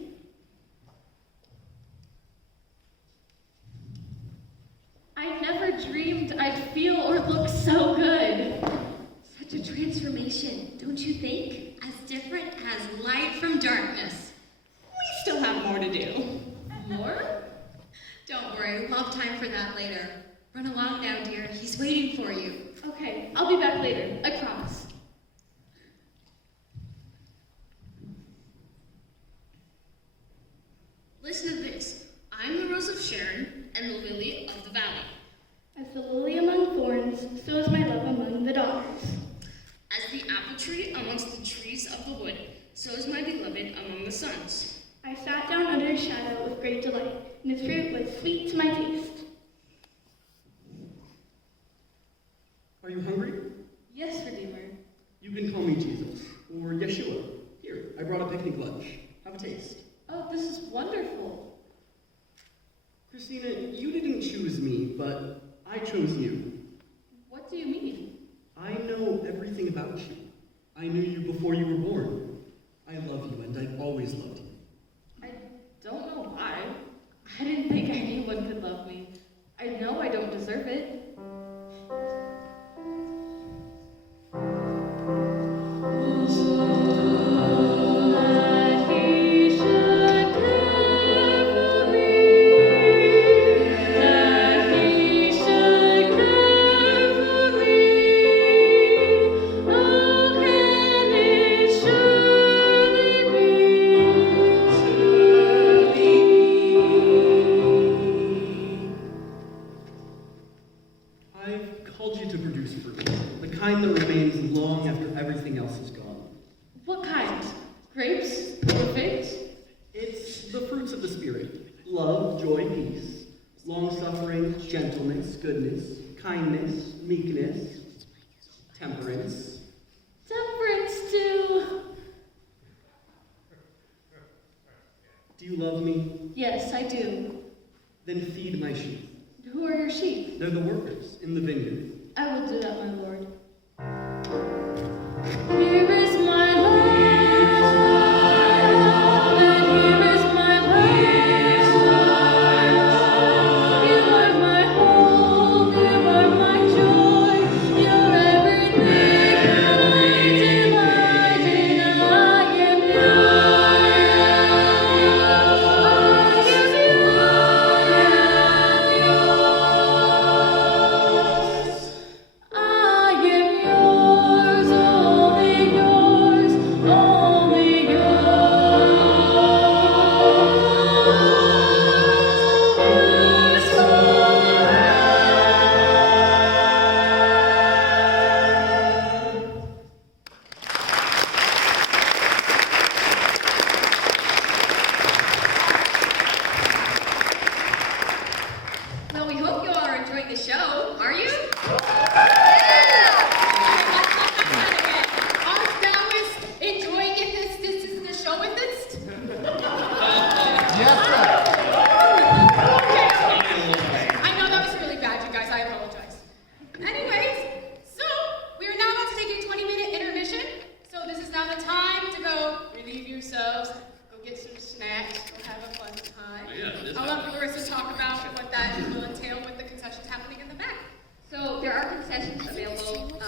I never dreamed I'd feel or look so good. Such a transformation, don't you think? As different as light from darkness. We still have more to do. More? Don't worry, we'll have time for that later. Run along now, dear. He's waiting for you. Okay, I'll be back later. I promise. Listen to this. I'm the rose of Sharon and the lily of the valley. As the lily among thorns, so is my love among the daughters. As the apple tree amongst the trees of the wood, so is my beloved among the sons. I sat down under his shadow with great delight, and his fruit was sweet to my taste. Are you hungry? Yes, Redeemer. You can call me Jesus, or Yeshua. Here, I brought a picnic lunch. Have a taste. Oh, this is wonderful. Christina, you didn't choose me, but I chose you. What do you mean? I know everything about you. I knew you before you were born. I love you, and I've always loved you. I don't know why. I didn't think anyone could love me. I know I don't deserve it. What kind? Grapes? Or figs? It's the fruits of the Spirit. Love, joy, peace, long-suffering, gentleness, goodness, kindness, meekness, temperance. Temperance too. Do you love me? Yes, I do. Then feed my sheep. Who are your sheep? They're the workers in the vineyard. I will do that, my lord. Here is my life, and here is my life. You are my hope, you are my joy, you're everything that I delight in. I am Well, we hope you all are enjoying the show. Are you? Our Dallas enjoying it. This is the show with this. Yes, sir. Okay. I know that was really bad, you guys. I apologize. Anyways, so we are now about to take a 20-minute intermission. So this is now the time to go relieve yourselves, go get some snacks, go have a fun time. I'll let Larissa talk about what that will entail with the concessions happening in the back. So there are concessions available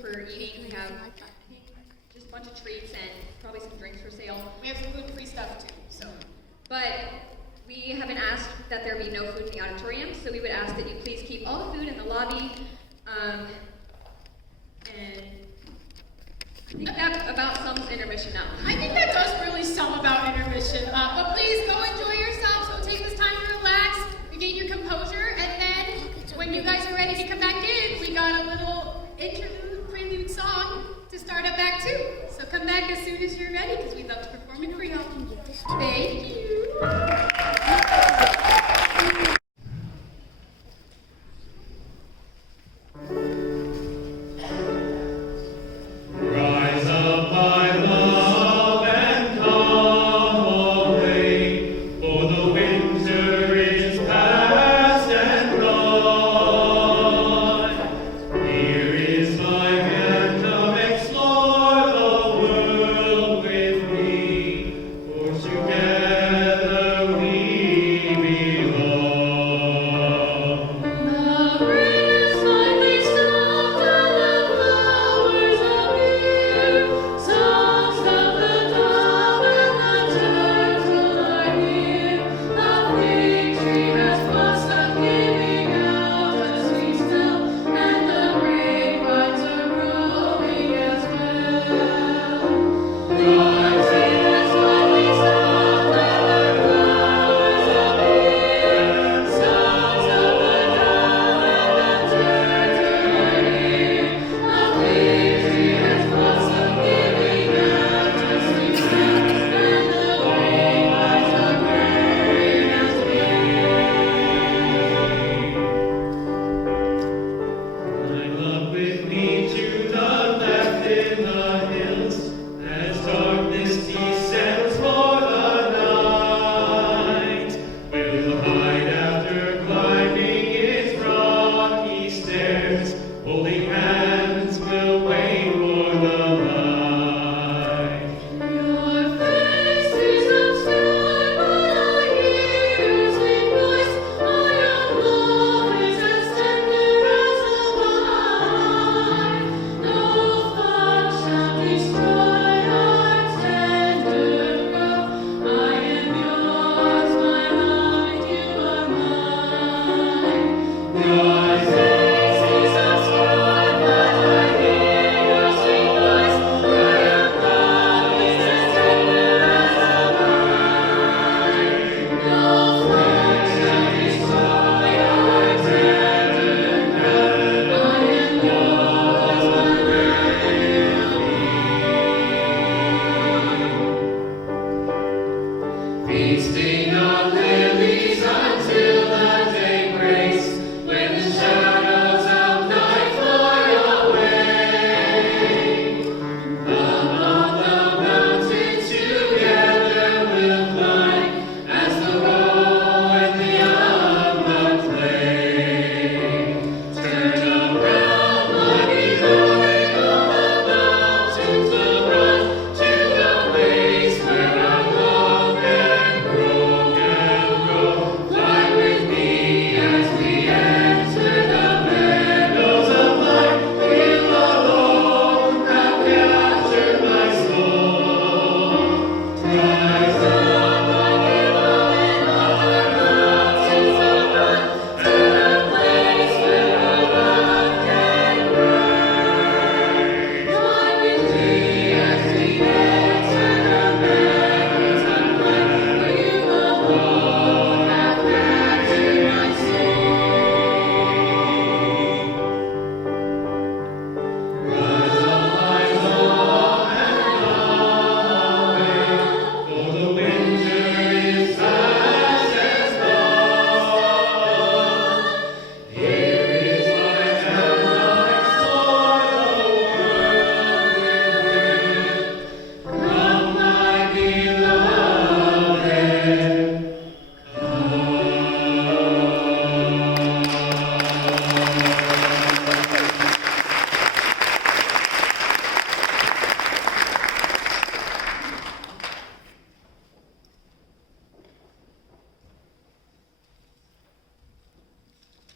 for eating. We have just a bunch of treats and probably some drinks for sale. We have some gluten-free stuff too, so. But we haven't asked that there be no food in the auditorium, so we would ask that you please keep all the food in the lobby. And I think that about sums intermission now. I think that does really sum about intermission. But please go enjoy yourselves. Go take this time to relax, regain your composure, and then when you guys are ready to come back in, we got a little interlude, prelude song to start up Act 2. So come back as soon as you're ready, because we'd love to perform it for y'all. Thank you. Rise up, my love, and come away.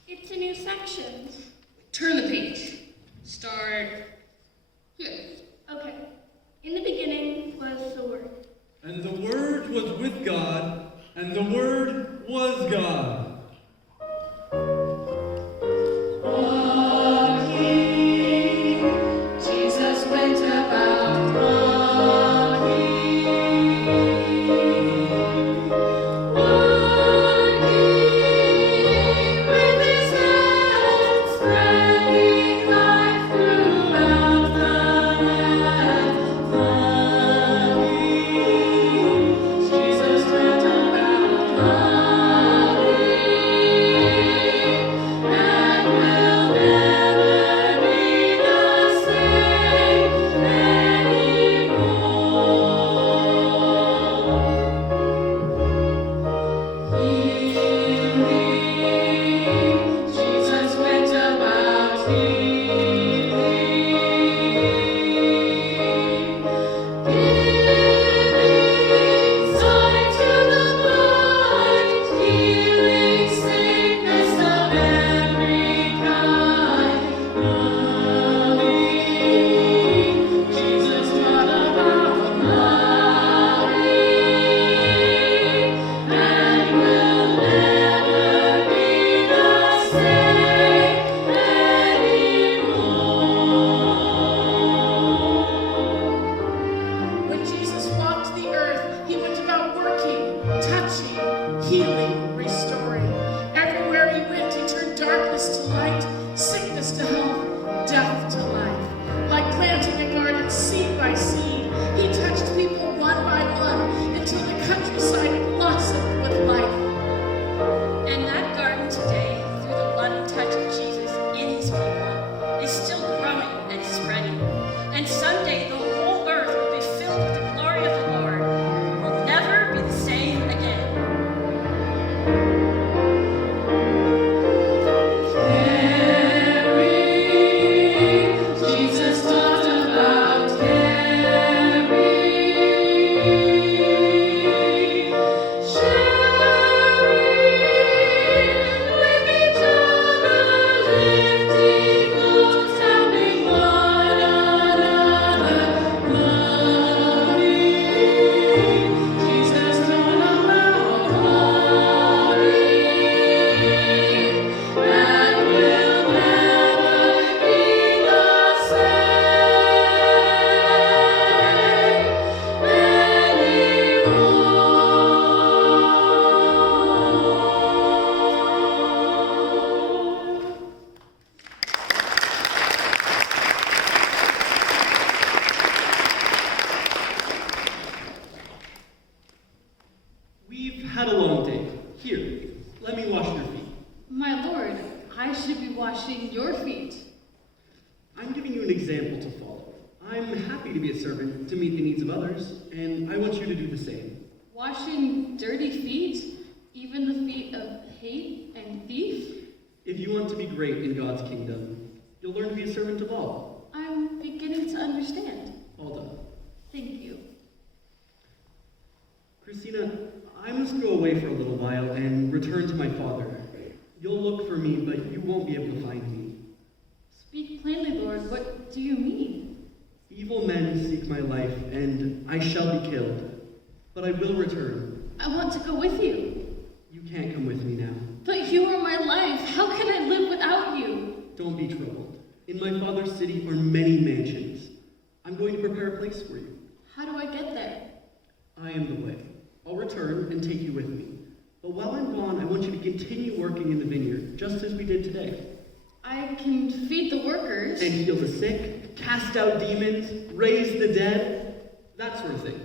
It's a new section. Turn the page. Start here. Okay. In the beginning was the Word. And the Word was with God, and the Word was God. Jesus went about walking, with his hands spreading life throughout the land. Jesus went about and will never be the same anymore. Healing, Jesus went about healing, giving sight to the blind, healing sickness of every kind. Loving, Jesus taught about loving, and will never be the same anymore. When Jesus walked the earth, he went about working, touching, healing, restoring. Everywhere he went, he turned darkness to light, sickness to health, death to life. Like planting a garden seed by seed, he touched people one by one until the countryside blossomed with life. And that garden today, through the loving touch of Jesus in his people, is still growing and spreading. And someday the whole earth will be filled with the glory of the Lord, and will never be the same again. Jesus taught about caring, sharing with each other, lifting loads, helping one another, loving. Jesus taught about loving, and will never be the same anymore. We've had a long day. Here, let me wash your feet. My lord, I should be washing your feet. I'm giving you an example to follow. I'm happy to be a servant to meet the needs of others, and I want you to do the same. Washing dirty feet? Even the feet of hate and thief? If you want to be great in God's kingdom, you'll learn to be a servant of all. I'm beginning to understand. All done. Thank you. Christina, I must go away for a little while and return to my father. You'll look for me, but you won't be able to find me. Speak plainly, Lord. What do you mean? Evil men seek my life, and I shall be killed. But I will return. I want to go with you. You can't come with me now. But you are my life. How can I live without you? Don't be troubled. In my father's city are many mansions. I'm going to prepare a place for you. How do I get there? I am the way. I'll return and take you with me. But while I'm gone, I want you to continue working in the vineyard, just as we did today. I can feed the workers. And heal the sick, cast out demons, raise the dead, that sort of thing.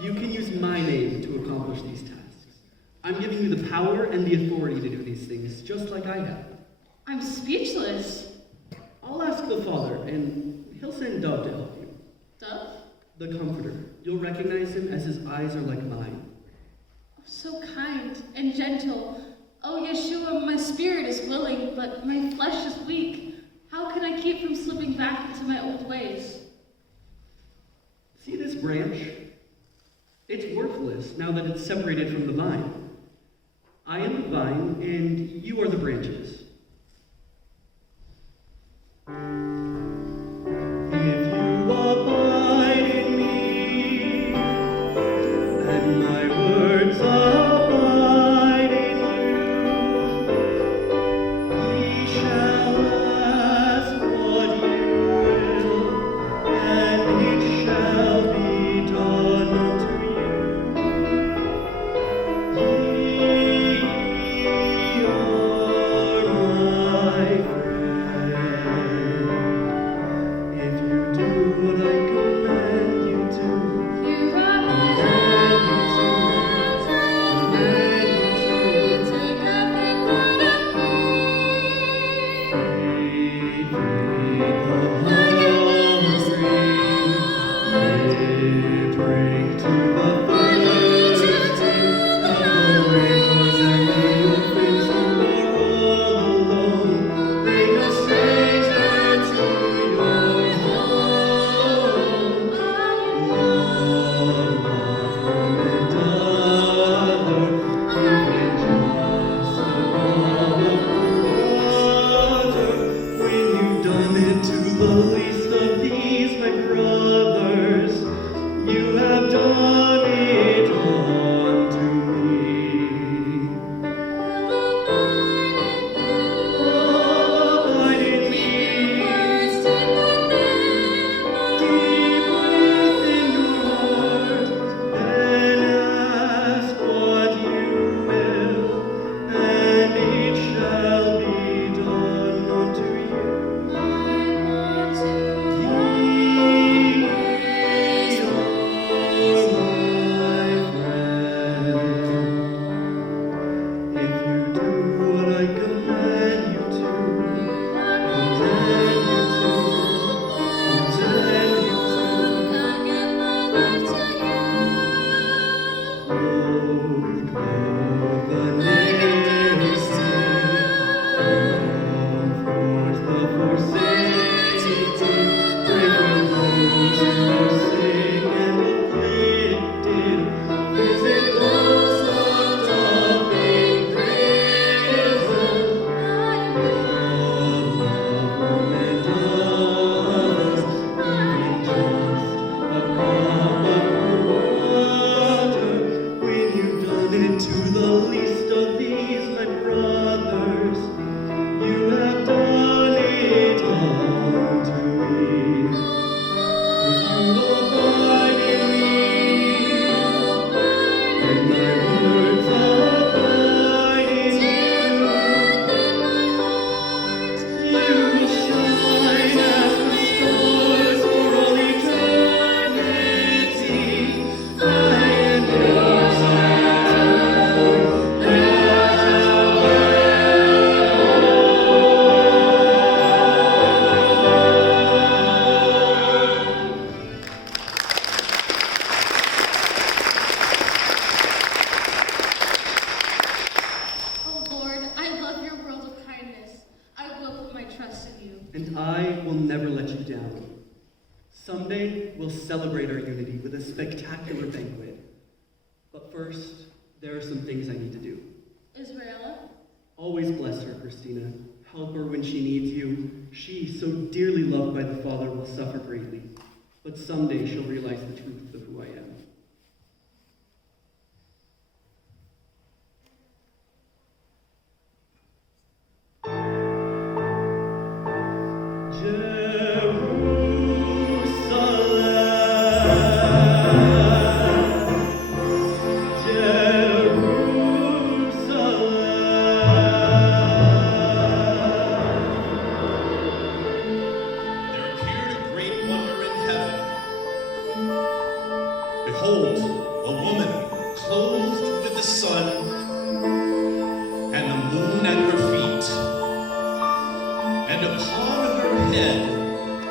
You can use my name to accomplish these tasks. I'm giving you the power and the authority to do these things, just like I have. I'm speechless. I'll ask the Father, and he'll send Dove to help you. Dove? The Comforter. You'll recognize him as his eyes are like mine. So kind and gentle. Oh, Yeshua, my spirit is willing, but my flesh is weak. How can I keep from slipping back into my old ways? See this branch? It's worthless now that it's separated from the vine. I am the vine, and you are the branches. If you abide in me, and my words abide in you, ye shall ask what you will, and it shall be done unto you. Ye are my friend, if you do what I command you to. You are my hands and feet. Take every part of me. Feed the hungry, give drink to the thirsty, of the widows and the orphans who are all alone. Bring a stranger to your home. Love from another, even just a drop of water. When you've done it to the least of these, my brothers, you have done it unto me. Abide in me. Deep within your heart, then ask what you will, and it shall be done unto you. Ye are my friend, if you do what I command you to. Command you to. Command you to. I give my life to Clothe the naked, comfort the forsaken, pray for those who are sick and afflicted, visit those locked up in prison. Love one another, even just a cup of water. When you've done it to the least of these, my brothers, you have done it unto me. If you abide in me, and my words abide in you, you will shine as the stars for all eternity. I am yours Oh Lord, I love your world of kindness. I will put my trust in you. and I will never let you down. Someday, we'll celebrate our unity with a spectacular banquet. But first, there are some things I need to do. Israela? Always bless her, Christina. Help her when she needs you. She, so dearly loved by the Father, will suffer greatly. But someday she'll realize the truth of who I am. There appeared a great wonder in heaven. Behold, a woman clothed with the sun and the moon at her feet, and upon her head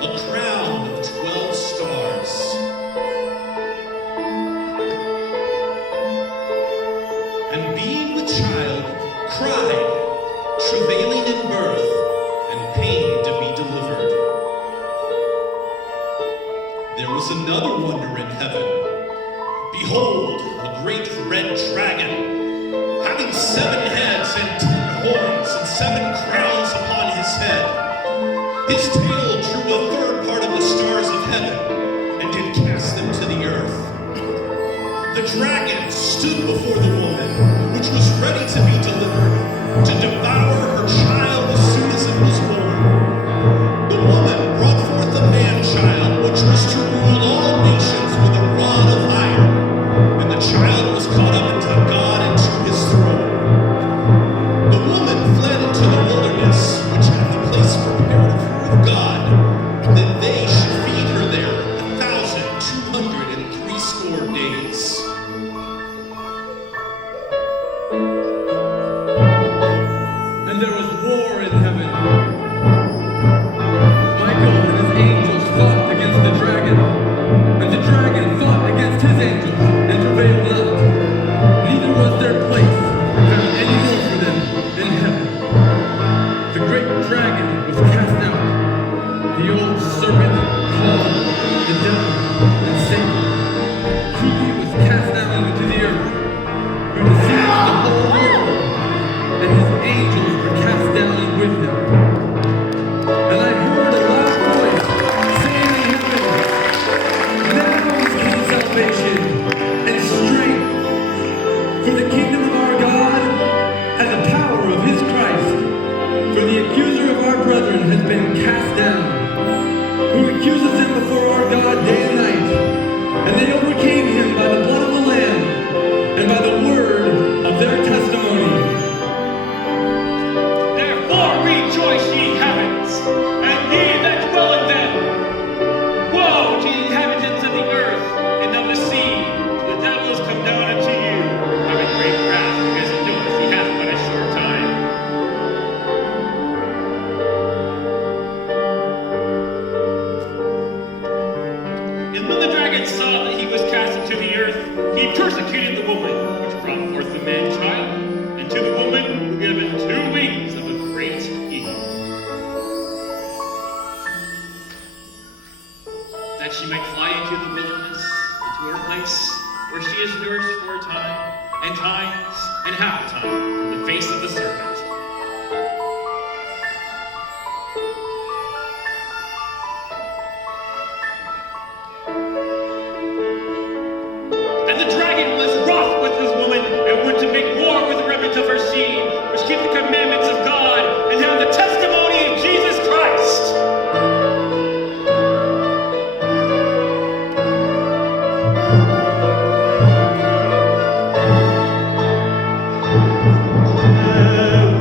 a crown of 12 stars. And being with child, cried, travailing in birth, and pain to be delivered. There was another wonder in heaven. Behold, a great red dragon, having 7 heads and 10 horns and 7 crowns upon his head. His tail drew a third part of the stars of heaven and did cast them to the earth. The dragon stood before the woman, which was ready to be delivered, to devour her child as soon as it was born. The woman brought forth a man-child, which was to rule all nations with a rod of iron, and the child was caught up into God and to his throne. The woman fled into the wilderness, which had the place prepared of her of God, that they should feed her there 1,260 days. And there was war in heaven. Michael and his angels fought against the dragon, and the dragon fought against his angels, and prevailed not. Neither was their place found any more for them in heaven. The great dragon was cast out, the old serpent called the devil and Satan. He was cast down into the earth, who deceived the whole world, and his angels were cast down with him. And I heard a loud voice saying in heaven, now is come salvation and strength, for the kingdom of our God and the power of his Christ. For the accuser of our brethren has been cast down, who accuses them before our God day and night. And they overcame him by the blood of the Lamb and by the word of their testimony. Therefore rejoice, ye heavens, and ye that dwell in them. Woe to ye inhabitants of the earth and of the sea, for the devil is come down unto you, having great wrath, because he knoweth he hath but a short time. And when the dragon saw that he was cast into the earth, he persecuted the woman, which brought forth the man-child, and to the woman were given 2 wings of a great eagle, that she might fly into the wilderness, into her place, where she is nourished for a time, and times, and half a time, from the face of the serpent. And the dragon was wroth with this woman, and went to make war with the remnant of her seed, which keep the commandments of God, and have the testimony of Jesus Christ. There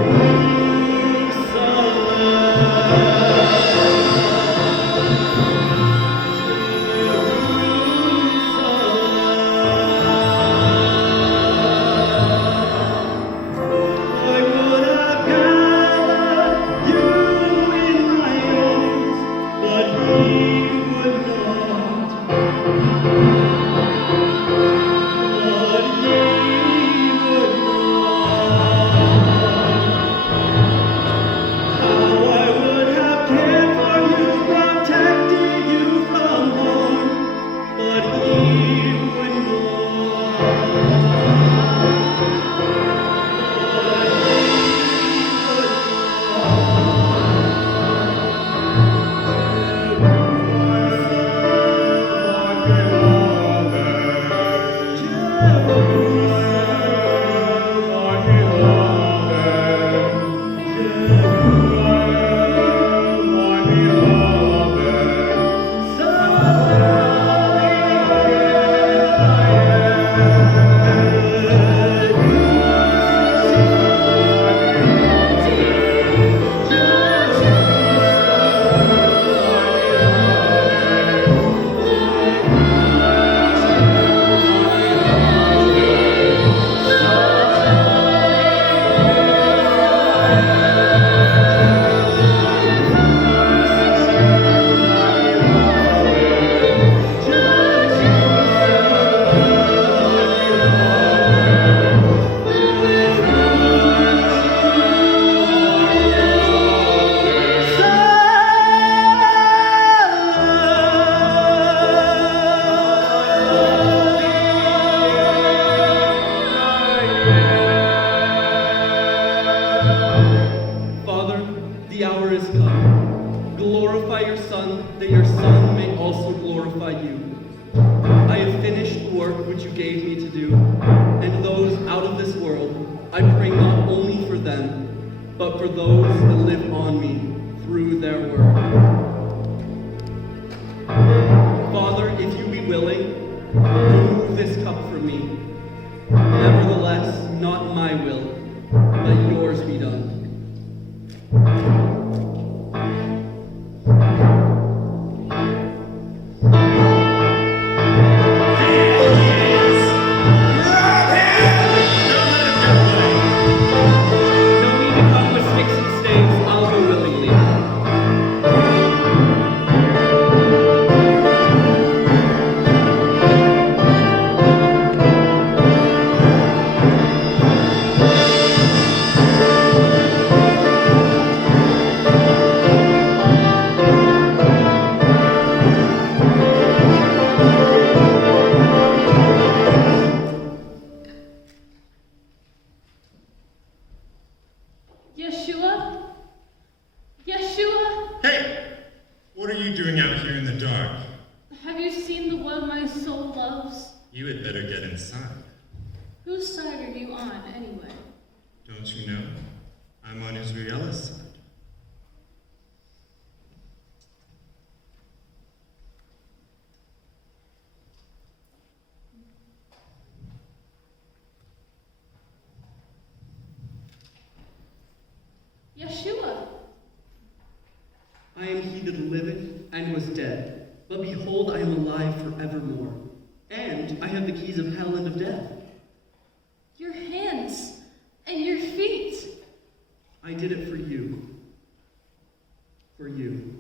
I pray not only for them, but for those that live on me through their word. Father, if you be willing, remove this cup from me. Nevertheless, not my will, but yours be done. Yeshua? Yeshua? Hey! What are you doing out here in the dark? Have you seen the one my soul loves? You had better get inside. Whose side are you on, anyway? Don't you know? I'm on Israel's side. Yeshua? I am he that liveth and was dead, but behold, I am alive forevermore. And I have the keys of hell and of death. Your hands and your feet. I did it for you. For you.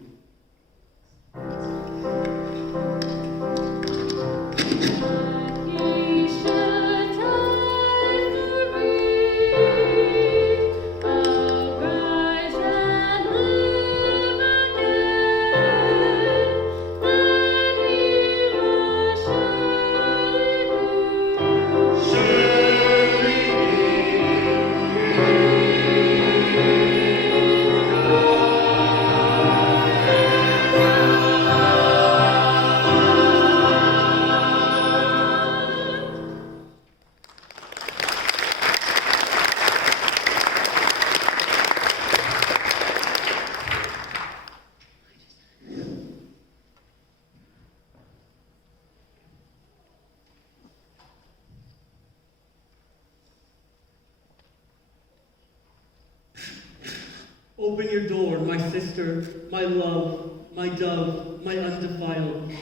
Open your door, my sister, my love, my dove, my undefiled.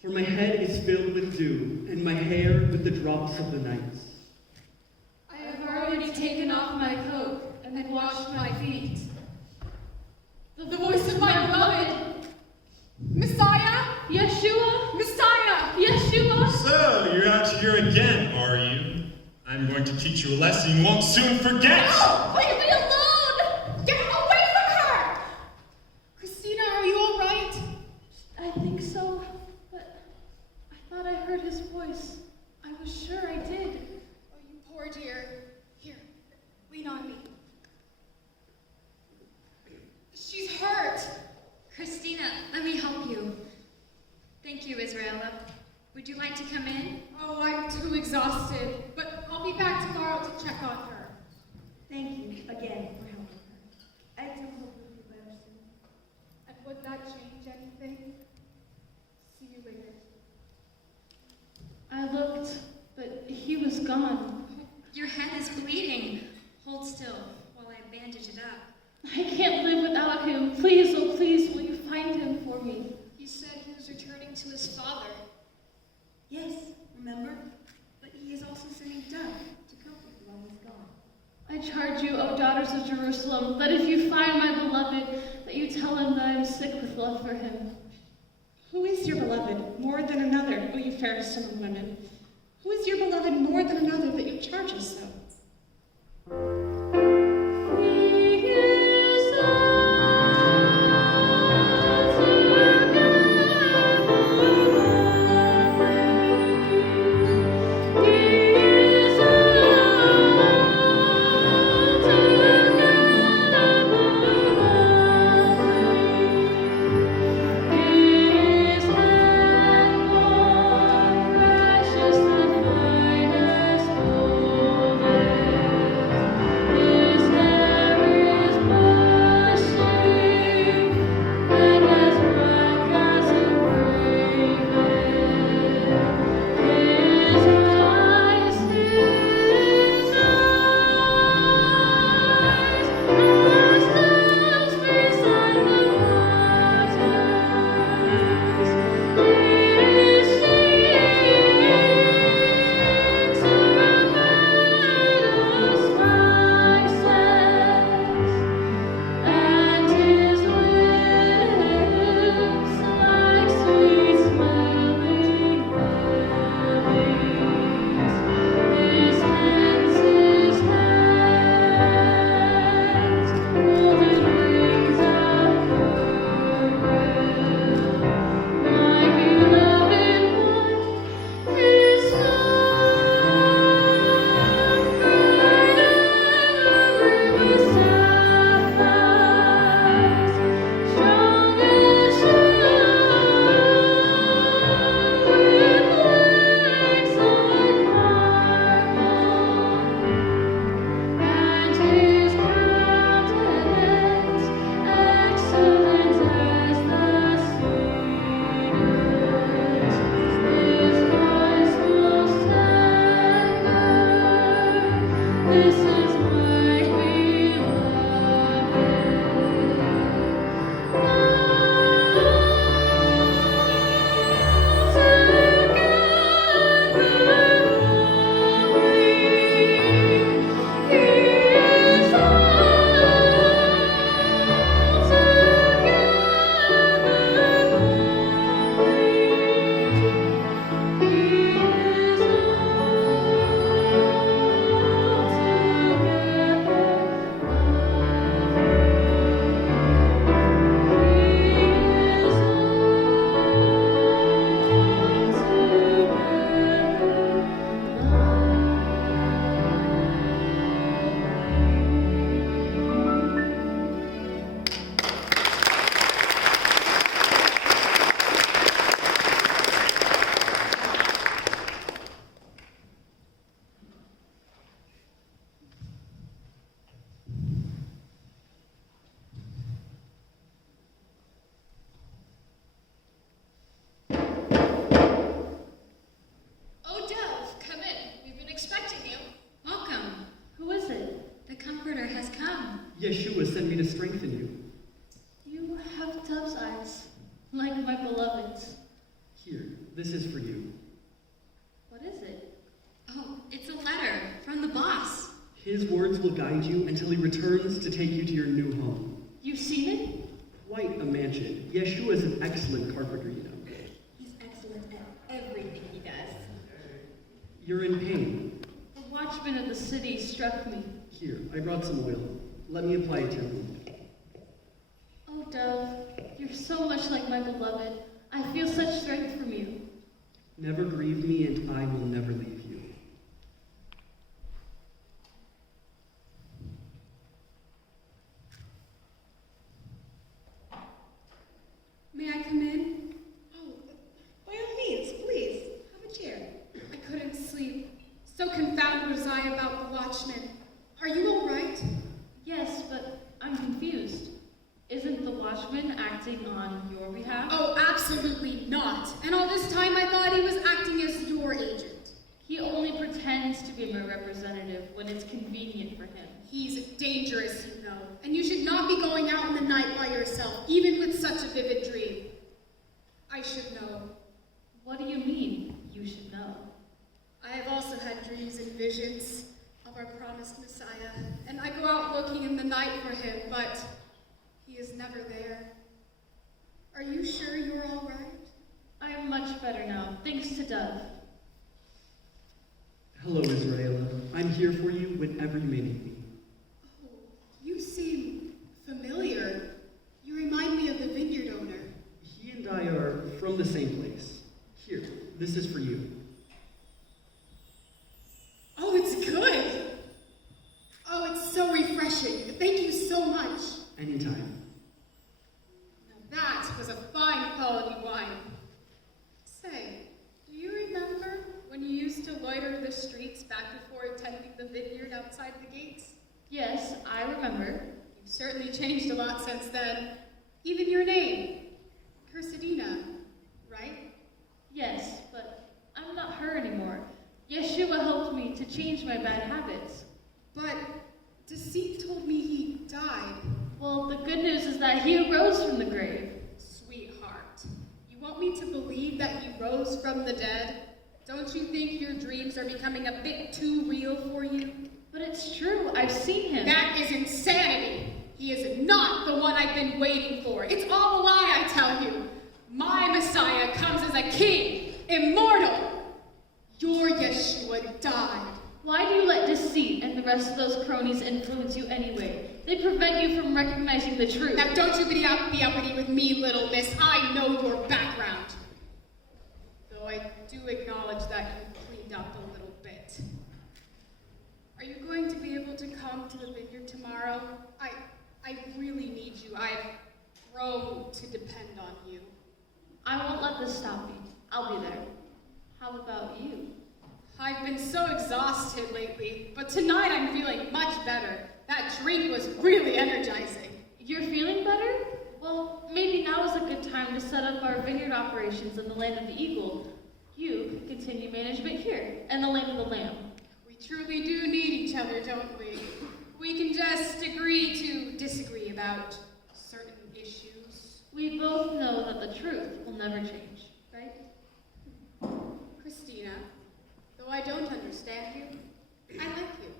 For my head is filled with dew, and my hair with the drops of the night. I have already taken off my coat and washed my feet. The voice of my beloved. Messiah? Yeshua? Messiah? Yeshua? So, you're out here again, are you? I'm going to teach you a lesson you won't soon forget! No! Leave me alone! Get away from her! Christina, are you all right? I think so, but I thought I heard his voice. I was sure I did. Oh, you poor dear. Here, lean on me. She's hurt. Christina, let me help you. Thank you, Israela. Would you like to come in? Oh, I'm too exhausted, but I'll be back tomorrow to check on her. Thank you again for helping her. I do hope you'll be better soon. And would that change anything? See you later. I looked, but he was gone. Your head is bleeding. Hold still while I bandage it up. I can't live without him. Please, oh please, will you find him for me? He said he was returning to his father. Yes, remember? But he is also sending Dove to comfort you while he's gone. I charge you, O daughters of Jerusalem, that if you find my beloved, that you tell him that I am sick with love for him. Who is your beloved more than another, O you fairest among women? Who is your beloved more than another that you charge us so? Precious and finest gold. This is my Oh, Dove, come in. We've been expecting you. Welcome. Who is it? The Comforter has come. Yeshua sent me to strengthen you. You have dove's eyes, like my beloved's. Here, this is for you. What is it? Oh, it's a letter from the boss. His words will guide you until he returns to take you to your new home. You've seen it? Quite a mansion. Yeshua is an excellent carpenter, you know. He's excellent at everything he does. You're in pain. The watchman of the city struck me. Here, I brought some oil. Let me apply it to your wound. Oh, Dove, you're so much like my beloved. I feel such strength from you. Never grieve me, and I will never leave you. May I come in? Oh, by all means, please. Have a chair. I couldn't sleep. So confounded was I about the watchman. Are you all right? Yes, but I'm confused. Isn't the watchman acting on your behalf? Oh, absolutely not. And all this time I thought he was acting as your agent. He only pretends to be my representative when it's convenient for him. He's dangerous, you know, and you should not be going out in the night by yourself, even with such a vivid dream. I should know. What do you mean, you should know? I have also had dreams and visions of our promised Messiah, and I go out looking in the night for him, but he is never there. Are you sure you're all right? I am much better now, thanks to Dove. Hello, Israela. I'm here for you whenever you may need me. Oh, you seem familiar. You remind me of the vineyard owner. He and I are from the same place. Here, this is for you. Oh, it's good. Oh, it's so refreshing. Thank you so much. Anytime. Now that was a fine quality wine. Say, do you remember when you used to loiter the streets back before attending the vineyard outside the gates? Yes, I remember. You've certainly changed a lot since then. Even your name, Cursidina, right? Yes, but I'm not her anymore. Yeshua helped me to change my bad habits. But Deceit told me he died. Well, the good news is that he arose from the grave. Sweetheart, you want me to believe that he rose from the dead? Don't you think your dreams are becoming a bit too real for you? But it's true, I've seen him. That is insanity. He is not the one I've been waiting for. It's all a lie, I tell you. My Messiah comes as a king, immortal. Your Yeshua died. Why do you let deceit and the rest of those cronies influence you anyway? They prevent you from recognizing the truth. Now don't you be uppity with me, little miss. I know your background. Though I do acknowledge that you've cleaned up a little bit. Are you going to be able to come to the vineyard tomorrow? I really need you. I've grown to depend on you. I won't let this stop me. I'll be there. How about you? I've been so exhausted lately, but tonight I'm feeling much better. That drink was really energizing. You're feeling better? Well, maybe now is a good time to set up our vineyard operations in the land of the eagle. You can continue management here, and the land of the lamb. We truly do need each other, don't we? We can just agree to disagree about certain issues. We both know that the truth will never change, right? Christina, though I don't understand you, I like you.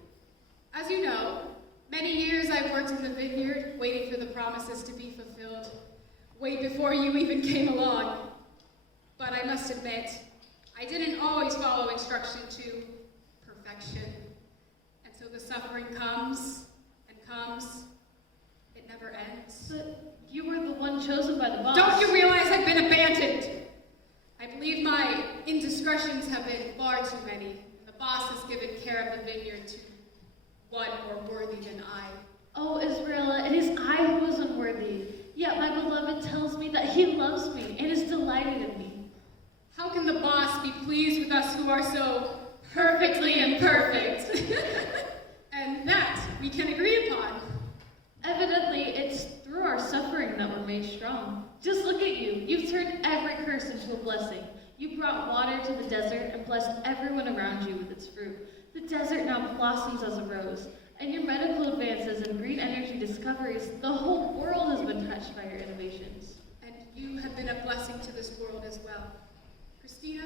As you know, many years I worked in the vineyard, waiting for the promises to be fulfilled, way before you even came along. But I must admit, I didn't always follow instruction to perfection. And so the suffering comes and comes. It never ends. But you were the one chosen by the boss. Don't you realize I've been abandoned? I believe my indiscretions have been far too many. The boss has given care of the vineyard to one more worthy than I. Oh, Israela, it is I who is unworthy. Yet my beloved tells me that he loves me and is delighted in me. How can the boss be pleased with us who are so perfectly imperfect? And that we can agree upon. Evidently, it's through our suffering that we're made strong. Just look at you. You've turned every curse into a blessing. You brought water to the desert and blessed everyone around you with its fruit. The desert now blossoms as a rose. And your medical advances and green energy discoveries, the whole world has been touched by your innovations. And you have been a blessing to this world as well. Christina,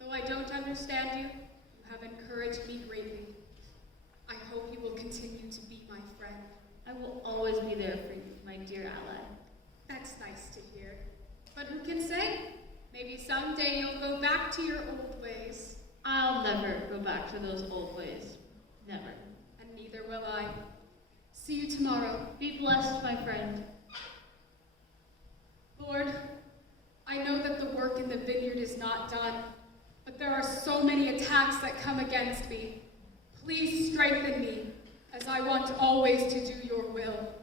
though I don't understand you, you have encouraged me greatly. I hope you will continue to be my friend. I will always be there for you, my dear ally. That's nice to hear. But who can say? Maybe someday you'll go back to your old ways. I'll never go back to those old ways. Never. And neither will I. See you tomorrow. Be blessed, my friend. Lord, I know that the work in the vineyard is not done, but there are so many attacks that come against me. Please strengthen me, as I want always to do your will.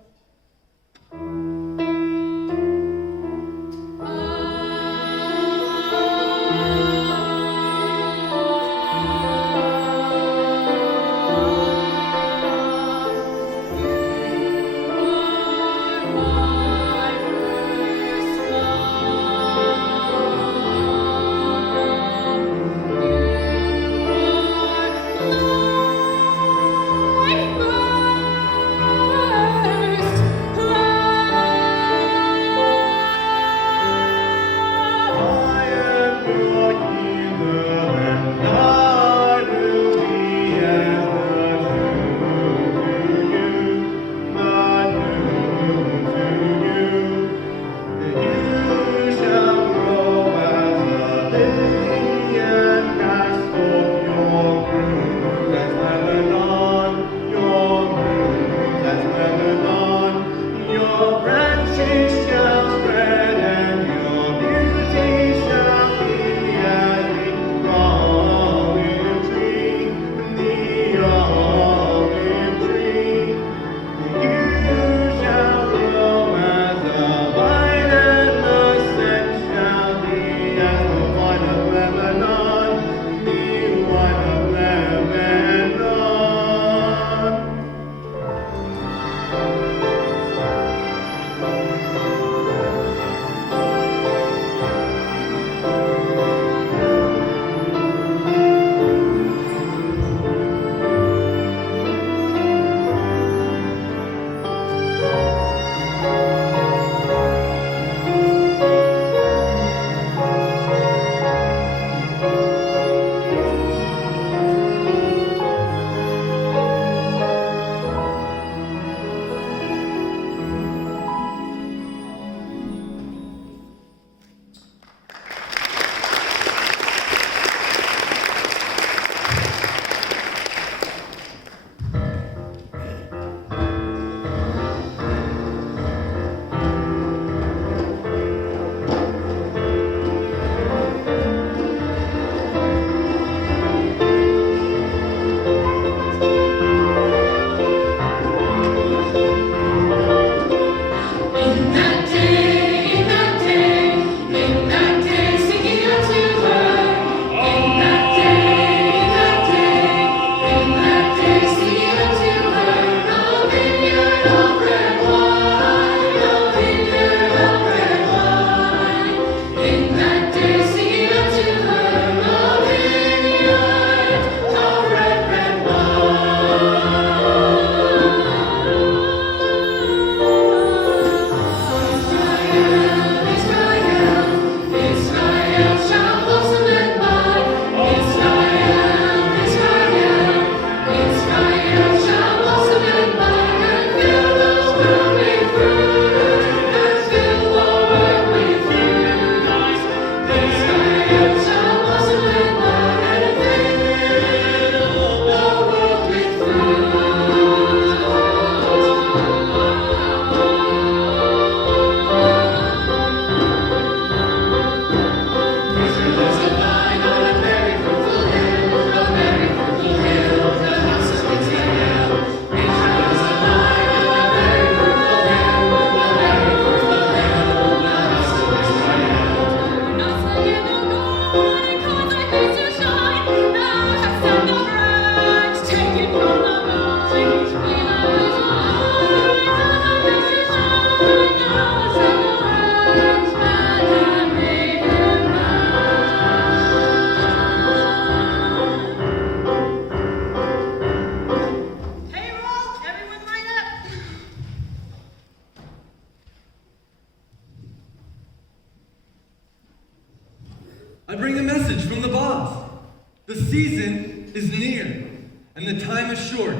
season is near, and the time is short.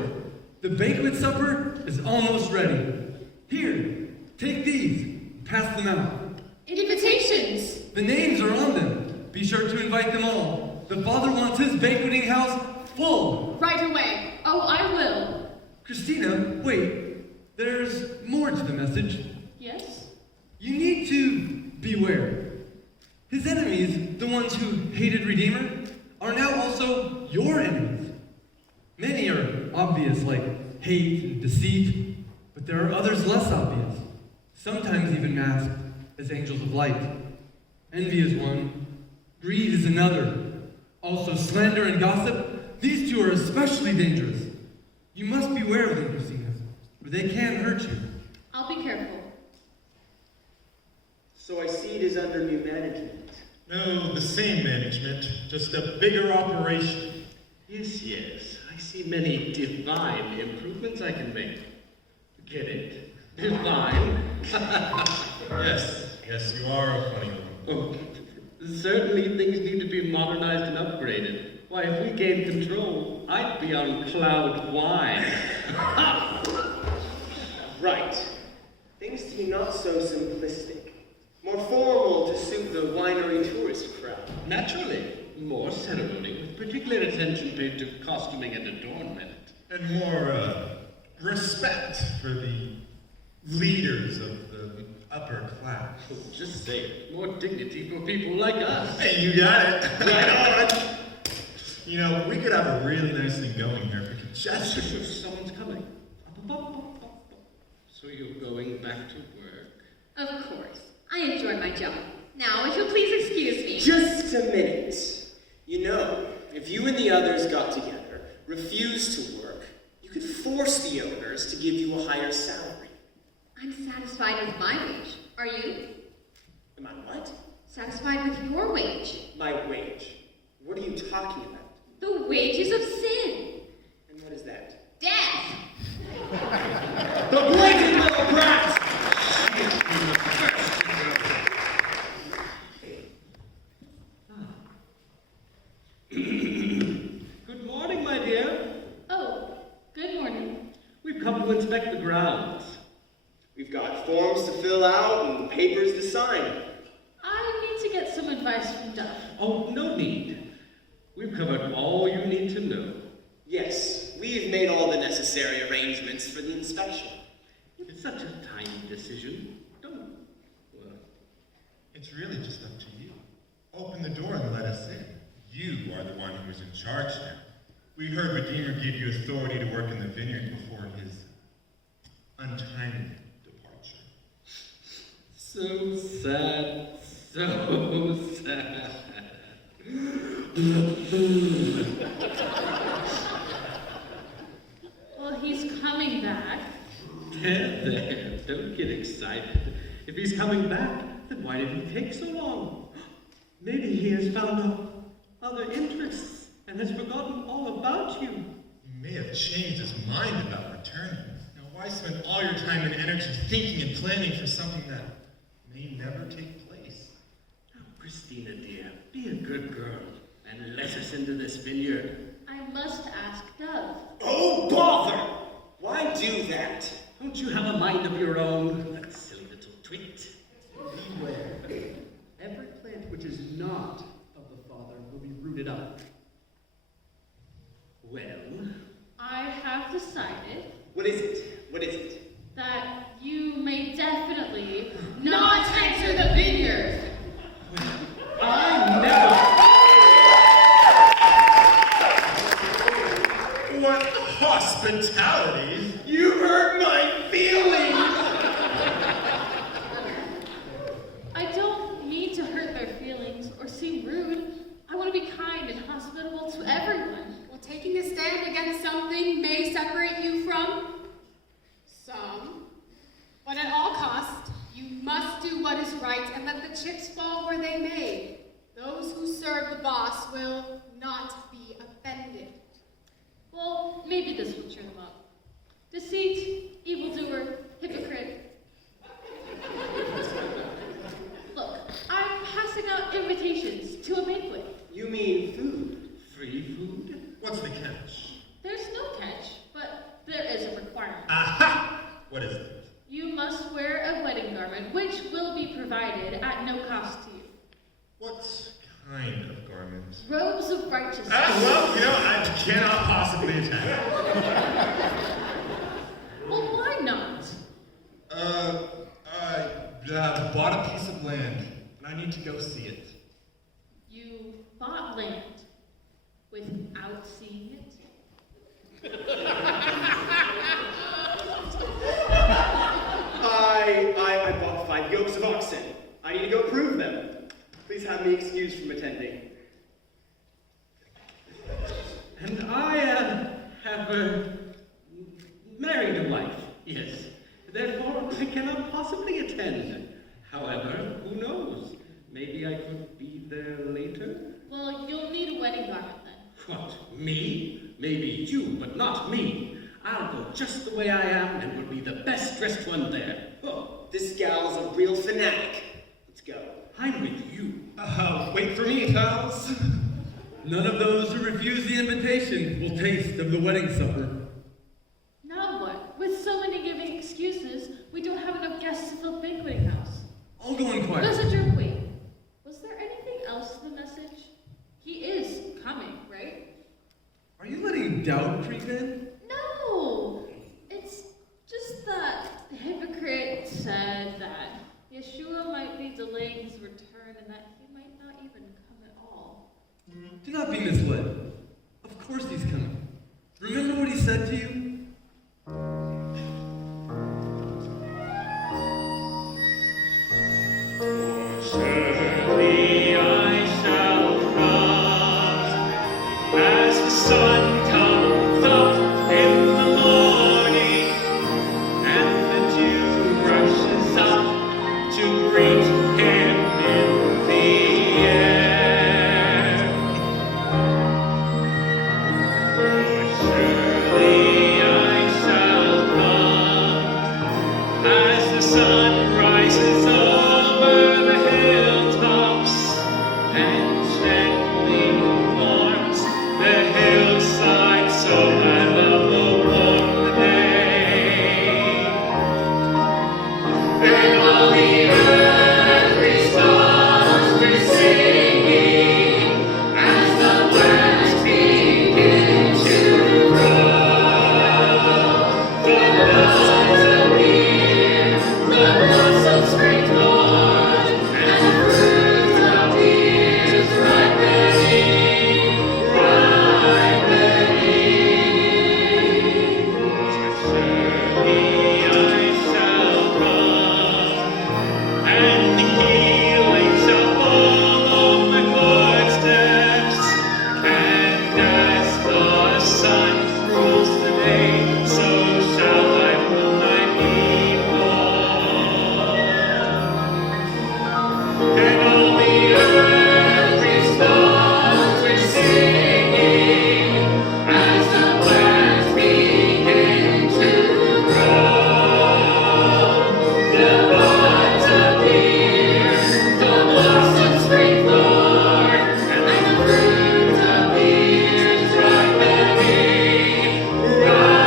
The banquet supper is almost ready. Here, take these, pass them out. Invitations! The names are on them. Be sure to invite them all. The Father wants his banqueting house full. Right away. Oh, I will. Christina, wait. There's more to the message. Yes? You need to beware. His enemies, the ones who hated Redeemer, are now also your enemies. Many are obvious, like hate and deceit, but there are others less obvious, sometimes even masked as angels of light. Envy is one, greed is another. Also slander and gossip, these two are especially dangerous. You must beware of them, Christina, for they can hurt you. I'll be careful. So I see it is under new management. No, the same management, just a bigger operation. Yes, yes. I see many divine improvements I can make. Get it? Divine? Yes, you are a funny one. Oh, certainly things need to be modernized and upgraded. Why, if we gained control, I'd be on cloud wine. Right. Things seem not so simplistic. More formal to suit the winery tourist crowd. Naturally. More ceremony, with particular attention paid to costuming and adornment. And more, respect for the leaders of the upper class. Oh, just say it. More dignity for people like us. Hey, you got it. Right on. You know, we could have a really nice thing going here if we could just... Someone's coming. So you're going back to work? Of course. I enjoy my job. Now, if you'll please excuse me. Just a minute. You know, if you and the others got together, refused to work, you could force the owners to give you a higher salary. I'm satisfied with my wage. Are you? Am I what? Satisfied with your wage. My wage? What are you talking about? The wages of sin. And what is that? Death. The blazing little brat! Good morning, my dear. Oh, good morning. We've come to inspect the grounds. We've got forms to fill out and papers to sign. I need to get some advice from Duff. Oh, no need. We've covered all you need to know. Yes, we've made all the necessary arrangements for the inspection. It's such a tiny decision. Don't. Well, It's really just up to you. Open the door and let us in. You are the one who's in charge now. We heard Redeemer give you authority to work in the vineyard before his untimely departure. so sad. So sad. Well, he's coming back. There. Don't get excited. If he's coming back, then why did he take so long? Maybe he has found other interests and has forgotten all about you. He may have changed his mind about returning. Now, why spend all your time and energy thinking and planning for something that may never take place? Now, Christina, dear, be a good girl and let us into this vineyard. I must ask Dove. Oh, bother! Why do that? Don't you have a mind of your own? That silly little twit. Beware. Every plant which is not of the Father will be rooted up. Well, I have decided What is it? What is it? that you may definitely Not enter the vineyard. I never. What hospitality? You hurt my feelings! I don't mean to hurt their feelings or seem rude. I want to be kind and hospitable to everyone. Well, taking a stand against something may separate you from some. But at all costs, you must do what is right and let the chips fall where they may. Those who serve the boss will not be offended. Well, maybe this will cheer them up. Deceit, evildoer, hypocrite. Look, I'm passing out invitations to a banquet. You mean food? Free food. requirement. Aha! What is it? You must wear a wedding garment, which will be provided at no cost to you. What kind of garment? Robes of righteousness. Well, I cannot possibly attend. Well, why not? I bought a piece of land, and I need to go see it. You bought land without seeing it? I bought 5 yokes of oxen. I need to go prove them. Please have me excused from attending. And I have married a wife, yes. Therefore, I cannot possibly attend. However, who knows? Maybe I could be there later? Well, you'll need a wedding garment then. What, me? Maybe you, but not me. I'll go just the way I am and will be the best dressed one there. Oh, this gal's a real fanatic. Let's go. I'm with you. Wait for me, pals. None of those who refuse the invitation will taste of the wedding supper. Now what? With so many giving excuses, we don't have enough guests to fill the banqueting house. I'll go inquire. Messenger, wait. Was there anything else to the message? He is coming, right? Are you letting doubt creep in? No! It's just that the hypocrite said that Yeshua might be delaying his return and that he might not even come at all. Do not be misled. Of course he's coming. Remember what he said to you? Surely I shall rise as the sun comes up in the morning, and the dew rushes up to greet him in the air. Surely I shall come as the sun rises over the hilltops and gently warms the hillside, so my love will warm the day. And all the earth responds to singing as the plants begin to grow. The buds appear, the blossoms spring forth, and the fruit appears ripening, ripening. Surely I shall come, and the healing shall follow my footsteps. And as the sun rules the day, so shall I rule my people. And all the earth responds with singing as the plants begin to grow. The buds appear, the blossoms spring forth, and the fruit appears ripening, ripening.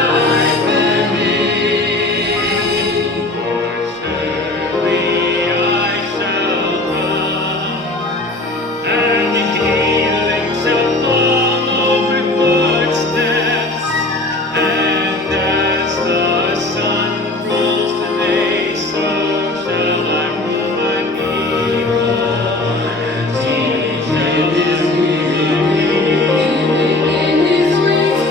Surely I shall come, and the healing shall follow my footsteps. And as the sun rules the day, so shall I rule my people. Teach them his healing in his grace.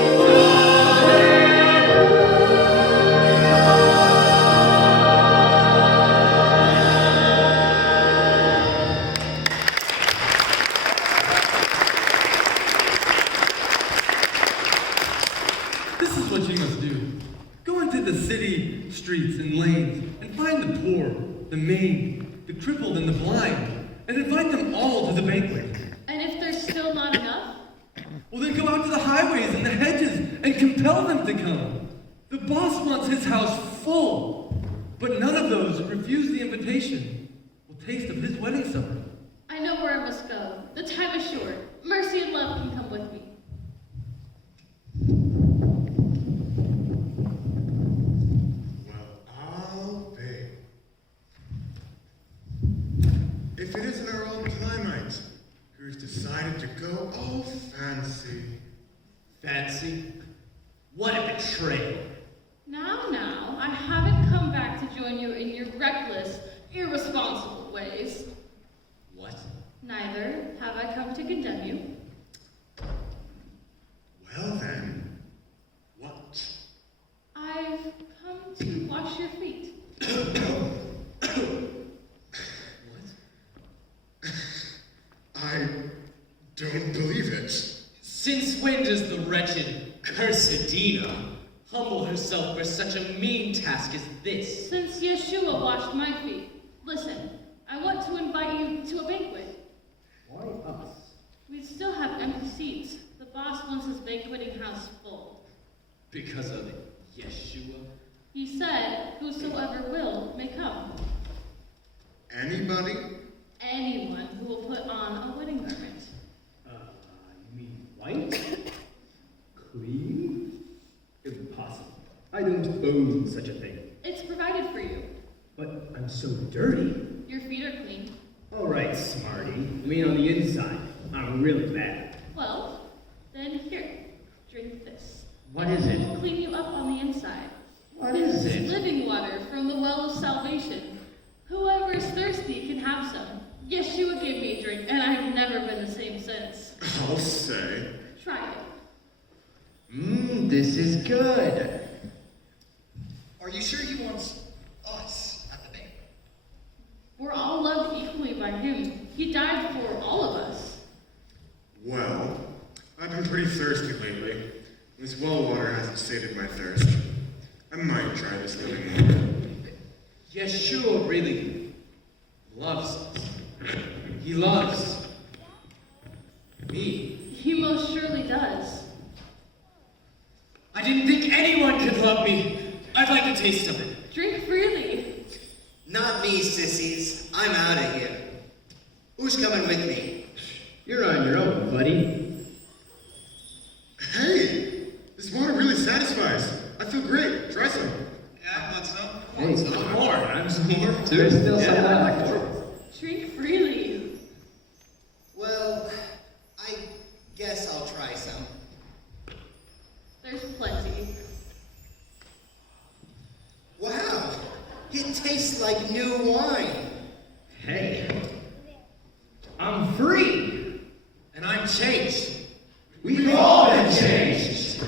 This is what you must do. Go into the city streets and lanes and find the poor, the maimed, the crippled, and the blind, and invite them all to the banquet. And if there's still not enough? Well, then go out to the highways and the hedges and compel them to come. The boss wants his house full, but none of those who refuse the invitation will taste of his wedding supper. I know where I must go. The time is short. Mercy and love can come with me. I haven't come back to join you in your reckless, irresponsible ways. What? Neither have I come to condemn you. Well then, what? I've come to wash your feet. I don't believe it. Since when does the wretched Cursedina humble herself for such a mean task as this? Since Yeshua washed my feet. Listen, I want to invite you to a banquet. Why us? We still have empty seats. The boss wants his banqueting house full. Because of Yeshua? He said, whosoever will may come. Anybody? Anyone who will put on a wedding garment. You mean white? Clean? Impossible. I don't own such a thing. It's provided for you. But I'm so dirty. Your feet are clean. All right, smarty. I mean, on the inside, I'm really bad. Well, then here, drink this. What is it? It will clean you up on the inside. What This is it? living water from the well of salvation. Whoever is thirsty can have some. Yeshua gave me a drink, and I've never been the same since. I'll say. Try it. This is good. Are you sure he wants us at the banquet? We're all loved equally by him. He died for all of us. Well, I've been pretty thirsty lately. This well water hasn't sated my thirst. I might try this living water. Yeshua really loves us. He loves me. He most surely does. I didn't think anyone could love me. I'd like a taste of it. Drink freely. Not me, sissies. I'm out of here. Who's coming with me? You're on your own, buddy. Hey, this water really satisfies. I feel great. Try some. Yeah, I want some. Hey, Some more. I'm some more too. there's still some left. Drink freely. Well, I guess I'll try some. There's plenty. Wow, it tastes like new wine. Hey, I'm free. And I'm changed. We've all been changed.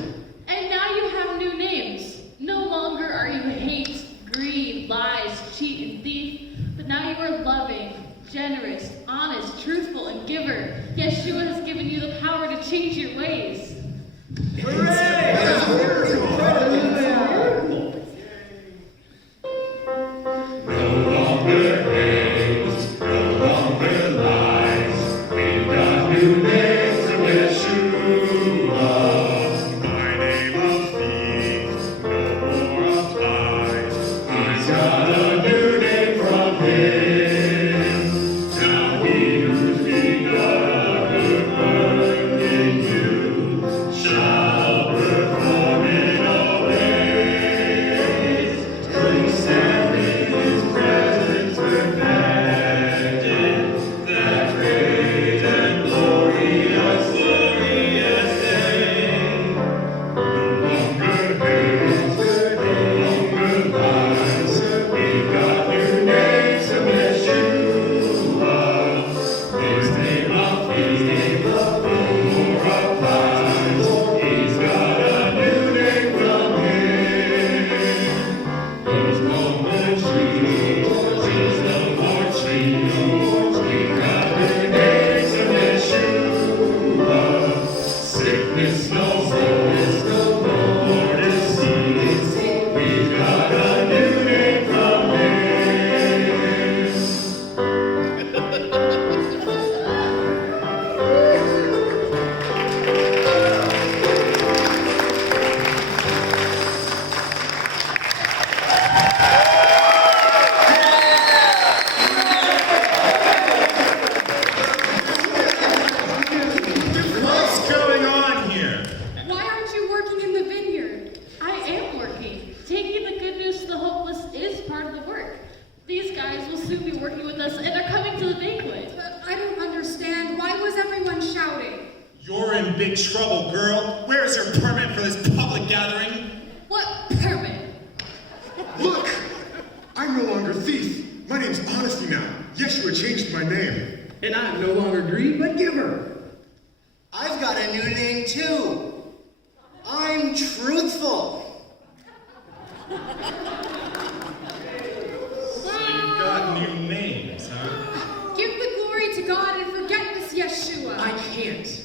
And now you have new names. No longer are you hate, greed, lies, cheat, and thief, but now you are loving, generous, honest, truthful, and giver. Yeshua has given you the power to change your ways. No longer hates, no longer lies. We've got new names of Yeshua. My name of thief no more applies. He's got a new name from him. Now he who's begun a good work in you shall perform it always. Till you stand in his presence perfected, that great and glorious, glorious day. No longer hates, no longer lies. We've got new names of Yeshua. His name of peace no more applies. He's got a new name from him. There's no more cheat, there's no more cheat. We've got new names of Yeshua. Sickness no more disease. We've got a new name from What's going on here? Why aren't you working in the vineyard? I am working. Taking the good news to the hopeless is part of the work. These guys will soon be working with us and are coming to the banquet. But I don't understand. Why was everyone shouting? You're in big trouble, girl. Where's your permit for this public gathering? What permit? name's Honesty now. Yeshua changed my name. And I'm no longer greed, but giver. I've got a new name too. I'm Truthful. So you've got new names, huh? Give the glory to God and forget this Yeshua. I can't.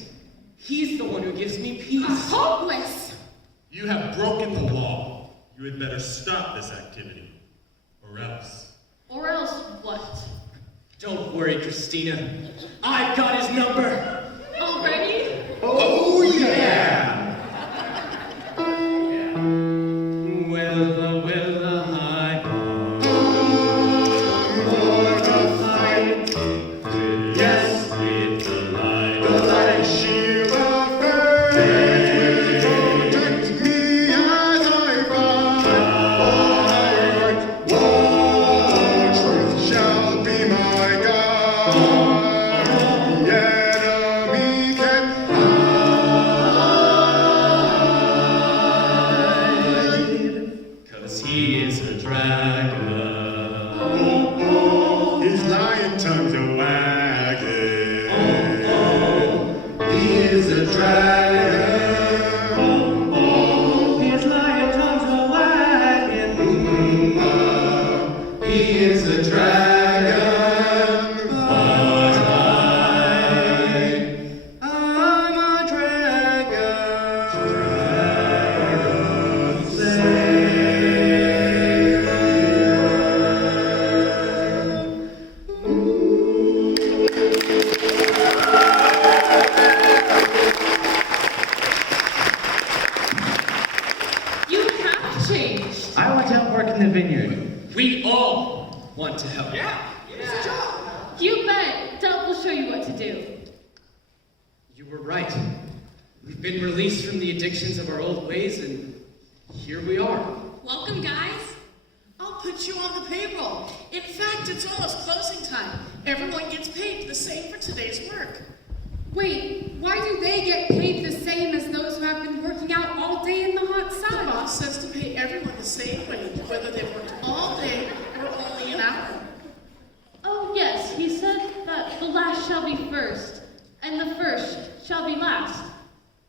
He's the one who gives me peace. Hopeless. You have broken the law. You had better stop this activity. Or else. Or else what? Don't worry, Christina. I've got his number. Already? Oh, yeah! Wella, wella, hi. For the fight. Yes, with the light. The light shield of faith will protect me as I fight. Oh, truth shall be my God. The enemy can hide. 'Cause he is a dragon. Oh, his lion tongue's a wagging. He is a dragon. His lion tongue's a wagging. He is a dragon. But I'm a You have changed. I want to help work in the vineyard. We all want to help. You bet. Dub will show you what to do. You were right. We've been released from the addictions of our old ways, and here we are. Welcome, guys. I'll put you on the payroll. In fact, it's almost closing time. Everyone gets paid the same for today's work. Wait, why do they get paid the same as those who have been working out all day in the hot The sun? boss says to pay everyone the same wage, whether they've worked all day or only an hour. Oh, yes, he said that the last shall be first, and the first shall be last.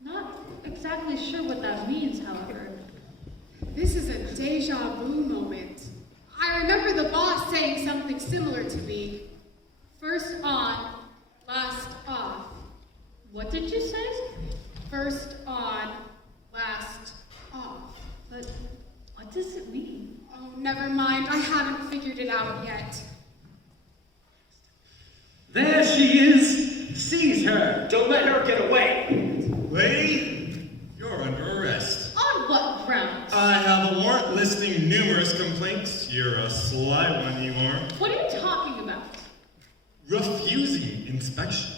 Not exactly sure what that means, however. This is a deja vu moment. I remember the boss saying something similar to me. First on, last off. What did you say? First on, last off. But what does it mean? Oh, never mind. I haven't figured it out yet. There she is! Seize her! Don't let her get away. Lady, you're under arrest. On what grounds? I have a warrant listing numerous complaints. You're a sly one, you are. What are you talking about? Refusing inspection,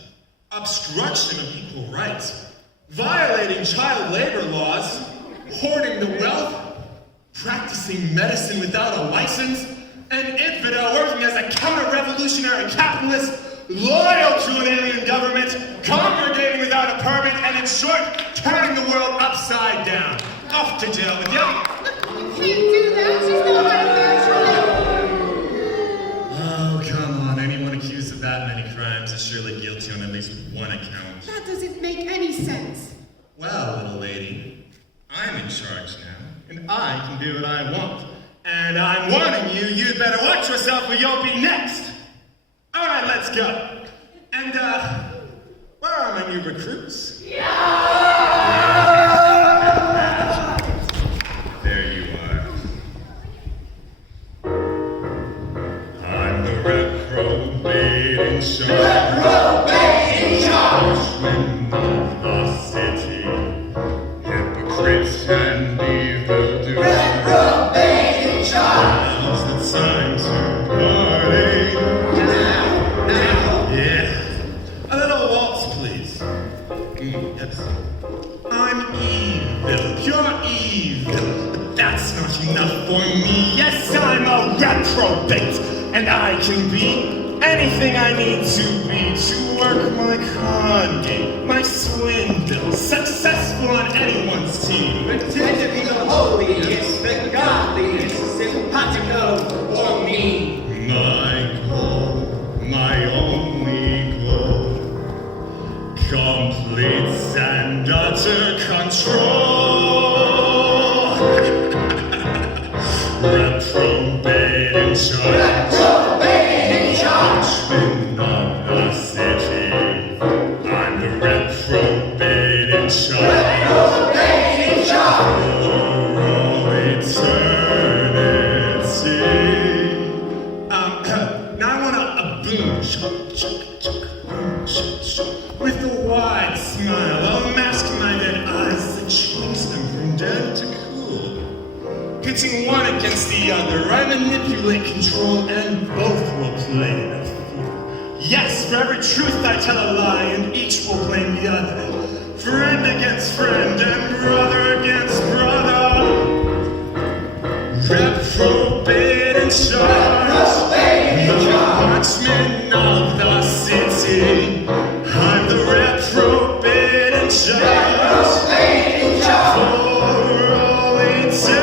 obstruction of equal rights, violating child labor laws, hoarding the wealth, practicing medicine without a license, an infidel working as a counter-revolutionary capitalist, loyal to an alien government, congregating without a permit, and in short, turning the world upside down. Off to jail with you. You can't do that. She's not my Oh, come on. Anyone accused of that many crimes is surely guilty on at least one account. That doesn't make any sense. Well, little lady, I'm in charge now, and I can do what I want. And I'm warning you, you'd better watch yourself or you'll be next. All right, let's go. And, where are my new recruits? There you are. I'm the reprobate in charge. Reprobate in charge. Watchman of the city. Hypocrites and evildoers. Reprobate in charge. Now's the time to party. Now. Yeah. A little waltz, please. Yes. I'm evil, pure evil. But that's not enough for me. Yes, I'm a reprobate. And I can be anything I need to be to work my con game, my swindle, successful on anyone's team. Pretend to be the holiest, the godliest, simpatico, or me. My under control. Reprobate in charge. Watchman of the city. I'm the reprobate in charge. For all eternity. Now I want a boom, chuck, chuck, chuck, boom, chuck, chuck. With a wide smile, I'll mask my dead eyes that change them from dead to cool. Pitching one against the other, I manipulate, control, and both will play the fool. Yes, for every truth I tell a lie, and each will blame the other. Friend against friend, and brother against brother. Reprobate in charge. The watchman of the city. I'm the reprobate in charge. For all eternity.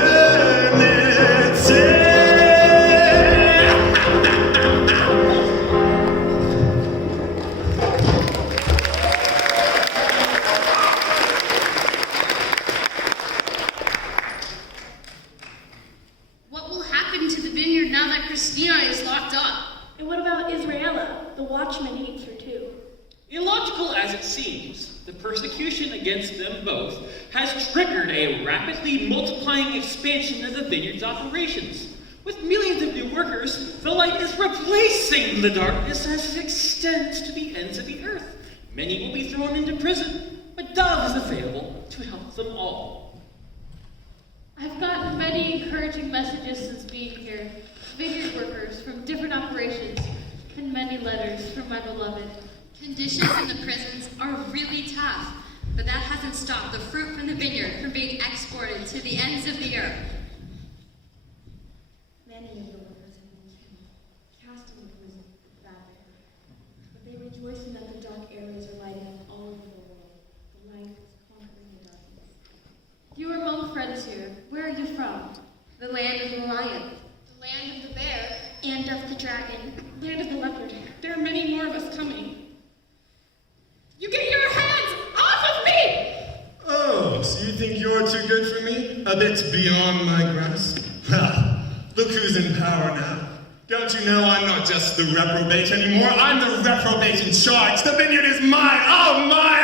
What will happen to the vineyard now that Christina is locked up? And what about Israela? The watchman hates her too. Illogical as it seems, the persecution against them both has triggered a rapidly multiplying expansion of the vineyard's operations. With millions of new workers, the light is replacing the darkness as it extends to the ends of the earth. Many will be thrown into prison, but Dove is available to help them all. I've gotten many encouraging messages since being here. Vineyard workers from different operations, and many letters from my beloved. Conditions in the prisons are really tough, but that hasn't stopped the fruit from the vineyard from being exported to the ends of the earth. Many of the workers have been killed, cast into prison, rather. But they rejoice in that the dark areas are lighting up all over the world. The light is conquering the darkness. You are among friends here. Where are you from? The land of the lion. The land of the bear. And of the dragon. Land of the leopard. There are many more of us coming. You get your hands off of me! Oh, so you think you're too good for me? A bit beyond my grasp? Well, look who's in power now. Don't you know I'm not just the reprobate anymore? I'm the reprobate in charge. The vineyard is mine. Oh, my!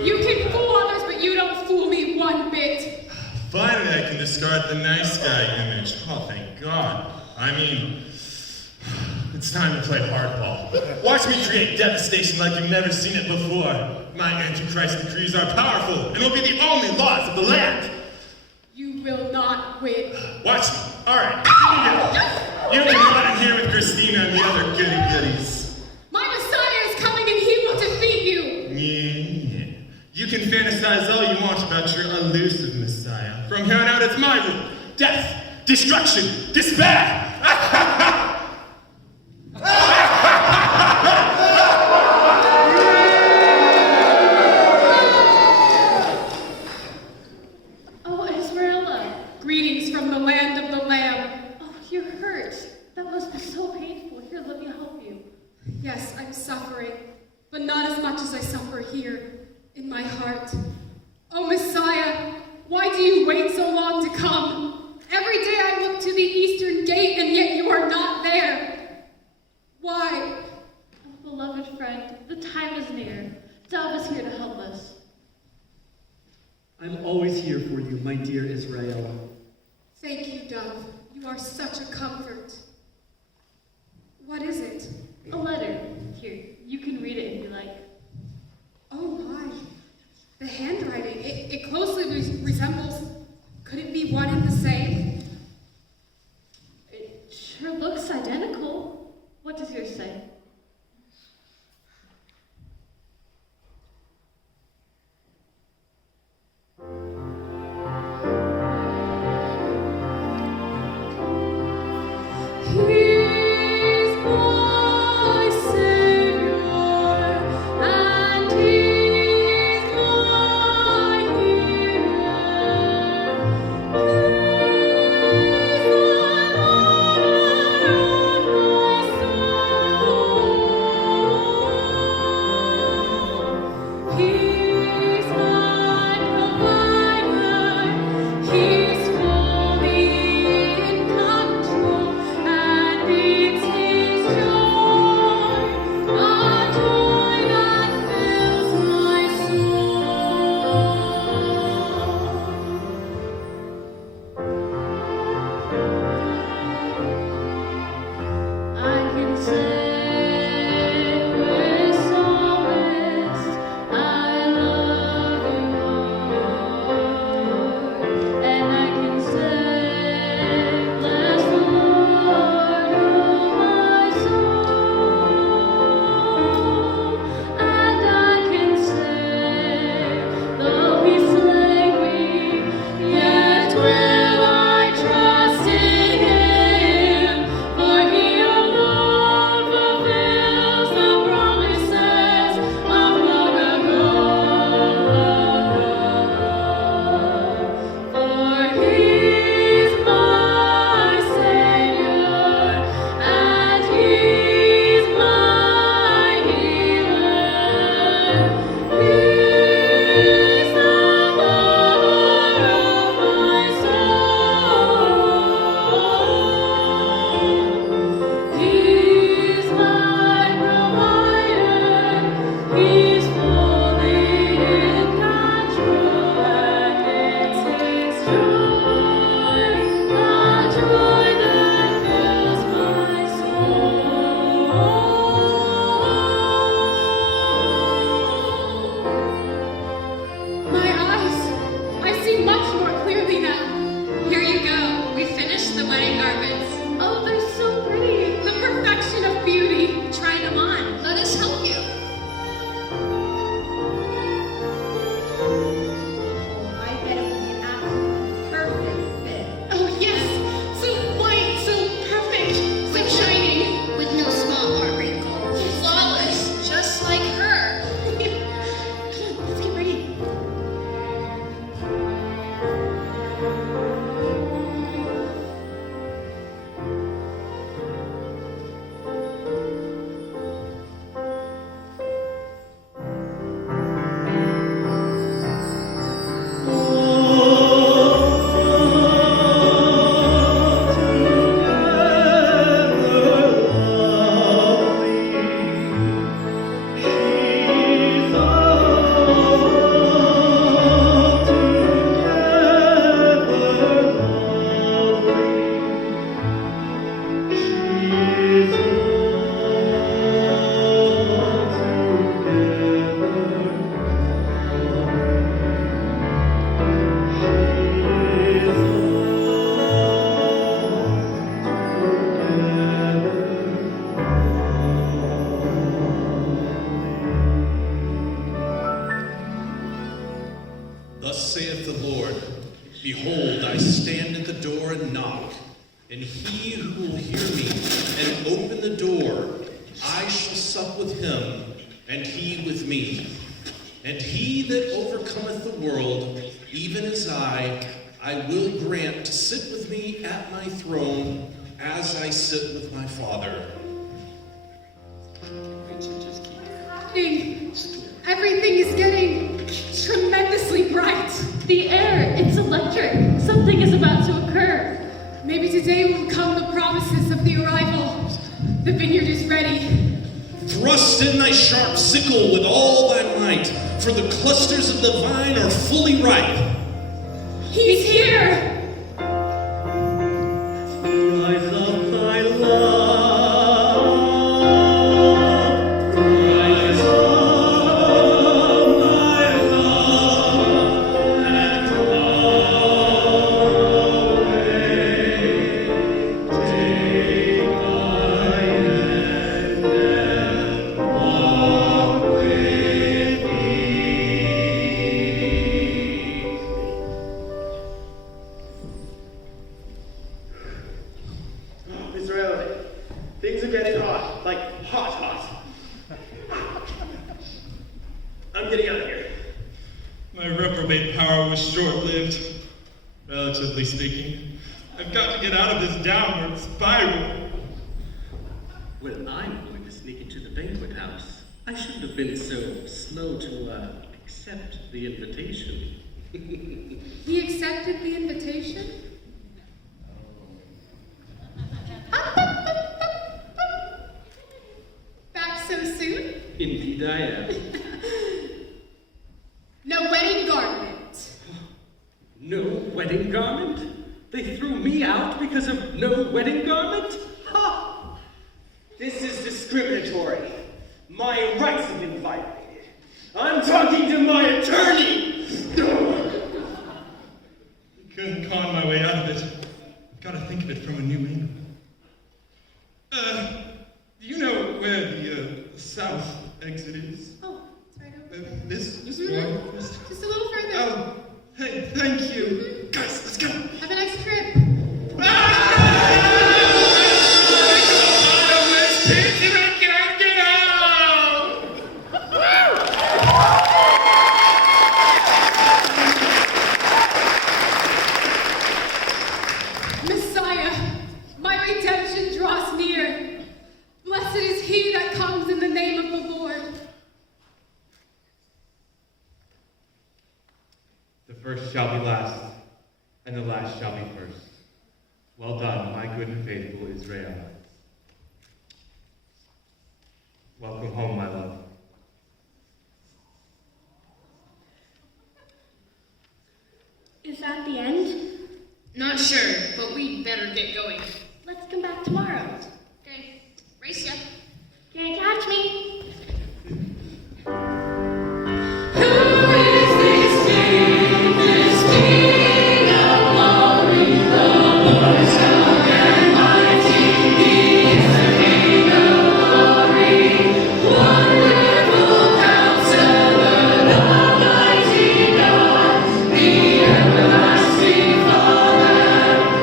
You can fool others, but you don't fool me one bit. Finally, I can discard the nice guy image. Oh, thank God. I mean, it's time to play hardball. Watch me create devastation like you've never seen it before. My Antichrist decrees are powerful and will be the only laws of the land. You will not win. Watch me. All right. You can run in here with Christina and the other goody-goodies. My Messiah is coming and he will defeat you. Yeah. You can fantasize all you want about your elusive Messiah. From here on out, it's my rule. Death, destruction, despair. Oh, Israela. Greetings from the land of the Lamb. Oh, you're hurt. That must be so painful. Here, let me help you. Yes, I'm suffering, but not as much as I suffer here, in my heart. Oh, Messiah, why do you wait so long to come? Every day I look to the eastern gate, and yet you are not there. Why? Oh, beloved friend, the time is near. Dove is here to help us. I'm always here for you, my dear Israel. Thank you, Dove. You are such a comfort. What is it? A letter. Here, you can read it if you like. Oh my. The handwriting, it closely resembles. Could it be one and the same? It sure looks identical. What does yours say? saith the Lord, behold, I stand at the door and knock, and he who will hear me and open the door, I shall sup with him, and he with me. And he that overcometh the world, even as I will grant to sit with me at my throne, as I sit with my Father. Everything is getting tremendously bright. The air, it's electric. Something is about to occur. Maybe today will come the promises of the arrival. The vineyard is ready. Thrust in thy sharp sickle with all thy might, for the clusters of the vine are fully ripe. He's here! Rise up, thy love. Rise up, my love, and come away. Take my hand and walk with me. Israel, things are getting hot. Like, hot. I'm getting out of here. My reprobate power was short-lived, relatively speaking. I've got to get out of this downward spiral. Well, I'm going to sneak into the banquet house. I shouldn't have been so slow to accept the invitation. He accepted the invitation? Back so soon? Indeed I am. No wedding garment. No wedding garment? They threw me out because of no wedding garment? Ha! This is discriminatory. My rights have been violated. I'm talking to my attorney! Couldn't con my way out of it. Gotta think of it from a new angle. Do you know where the south exit is? Oh, it's right over there. This Mhm. one? Just a little further. Oh, hey, thank you. Guys, let's go. Have a nice trip. Messiah, my redemption draws near. Blessed is he that comes in the name of the Lord. The first shall be last, and the last shall be first. Well done, my good and faithful Israelites. Welcome home, my love. Is that the end? Not sure, but we better get going. Let's come back tomorrow. Okay, race ya. Can't catch me.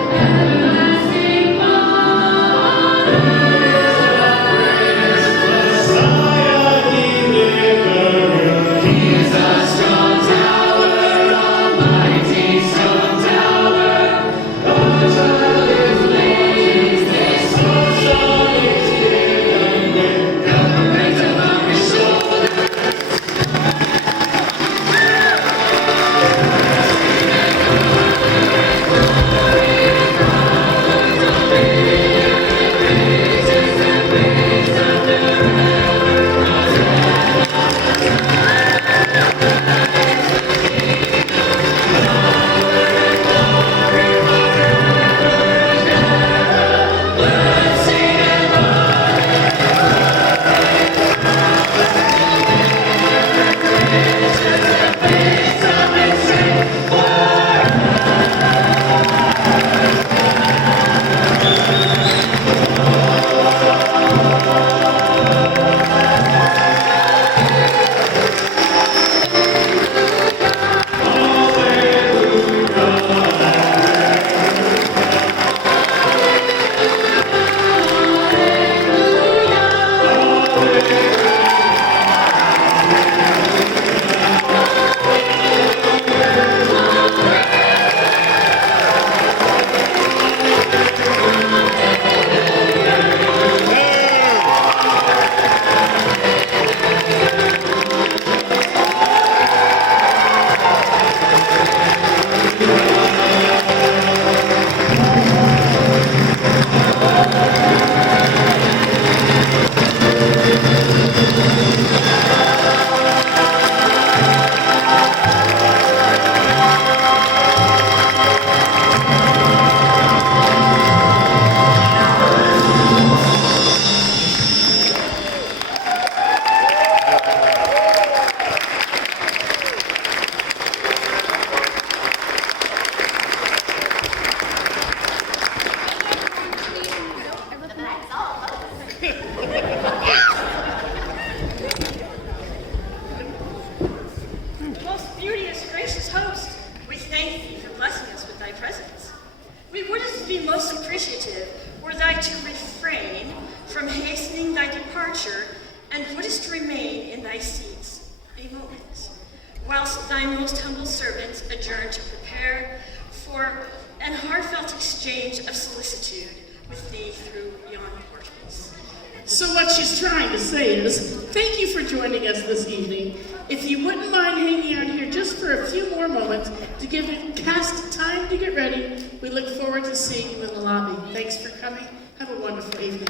Everlasting Most beauteous, gracious host, we thank thee for blessing us with thy presence. We wouldst be most appreciative were thy to refrain from hastening thy departure, and wouldst remain in thy seats a moment, whilst thy most humble servants adjourn to prepare for an heartfelt exchange of solicitude with thee through yon portals. So what she's trying to say is, thank you for joining us this evening. If you wouldn't mind hanging out here just for a few more moments to give the cast time to get ready, we look forward to seeing you in the lobby. Thanks for coming. Have a wonderful evening.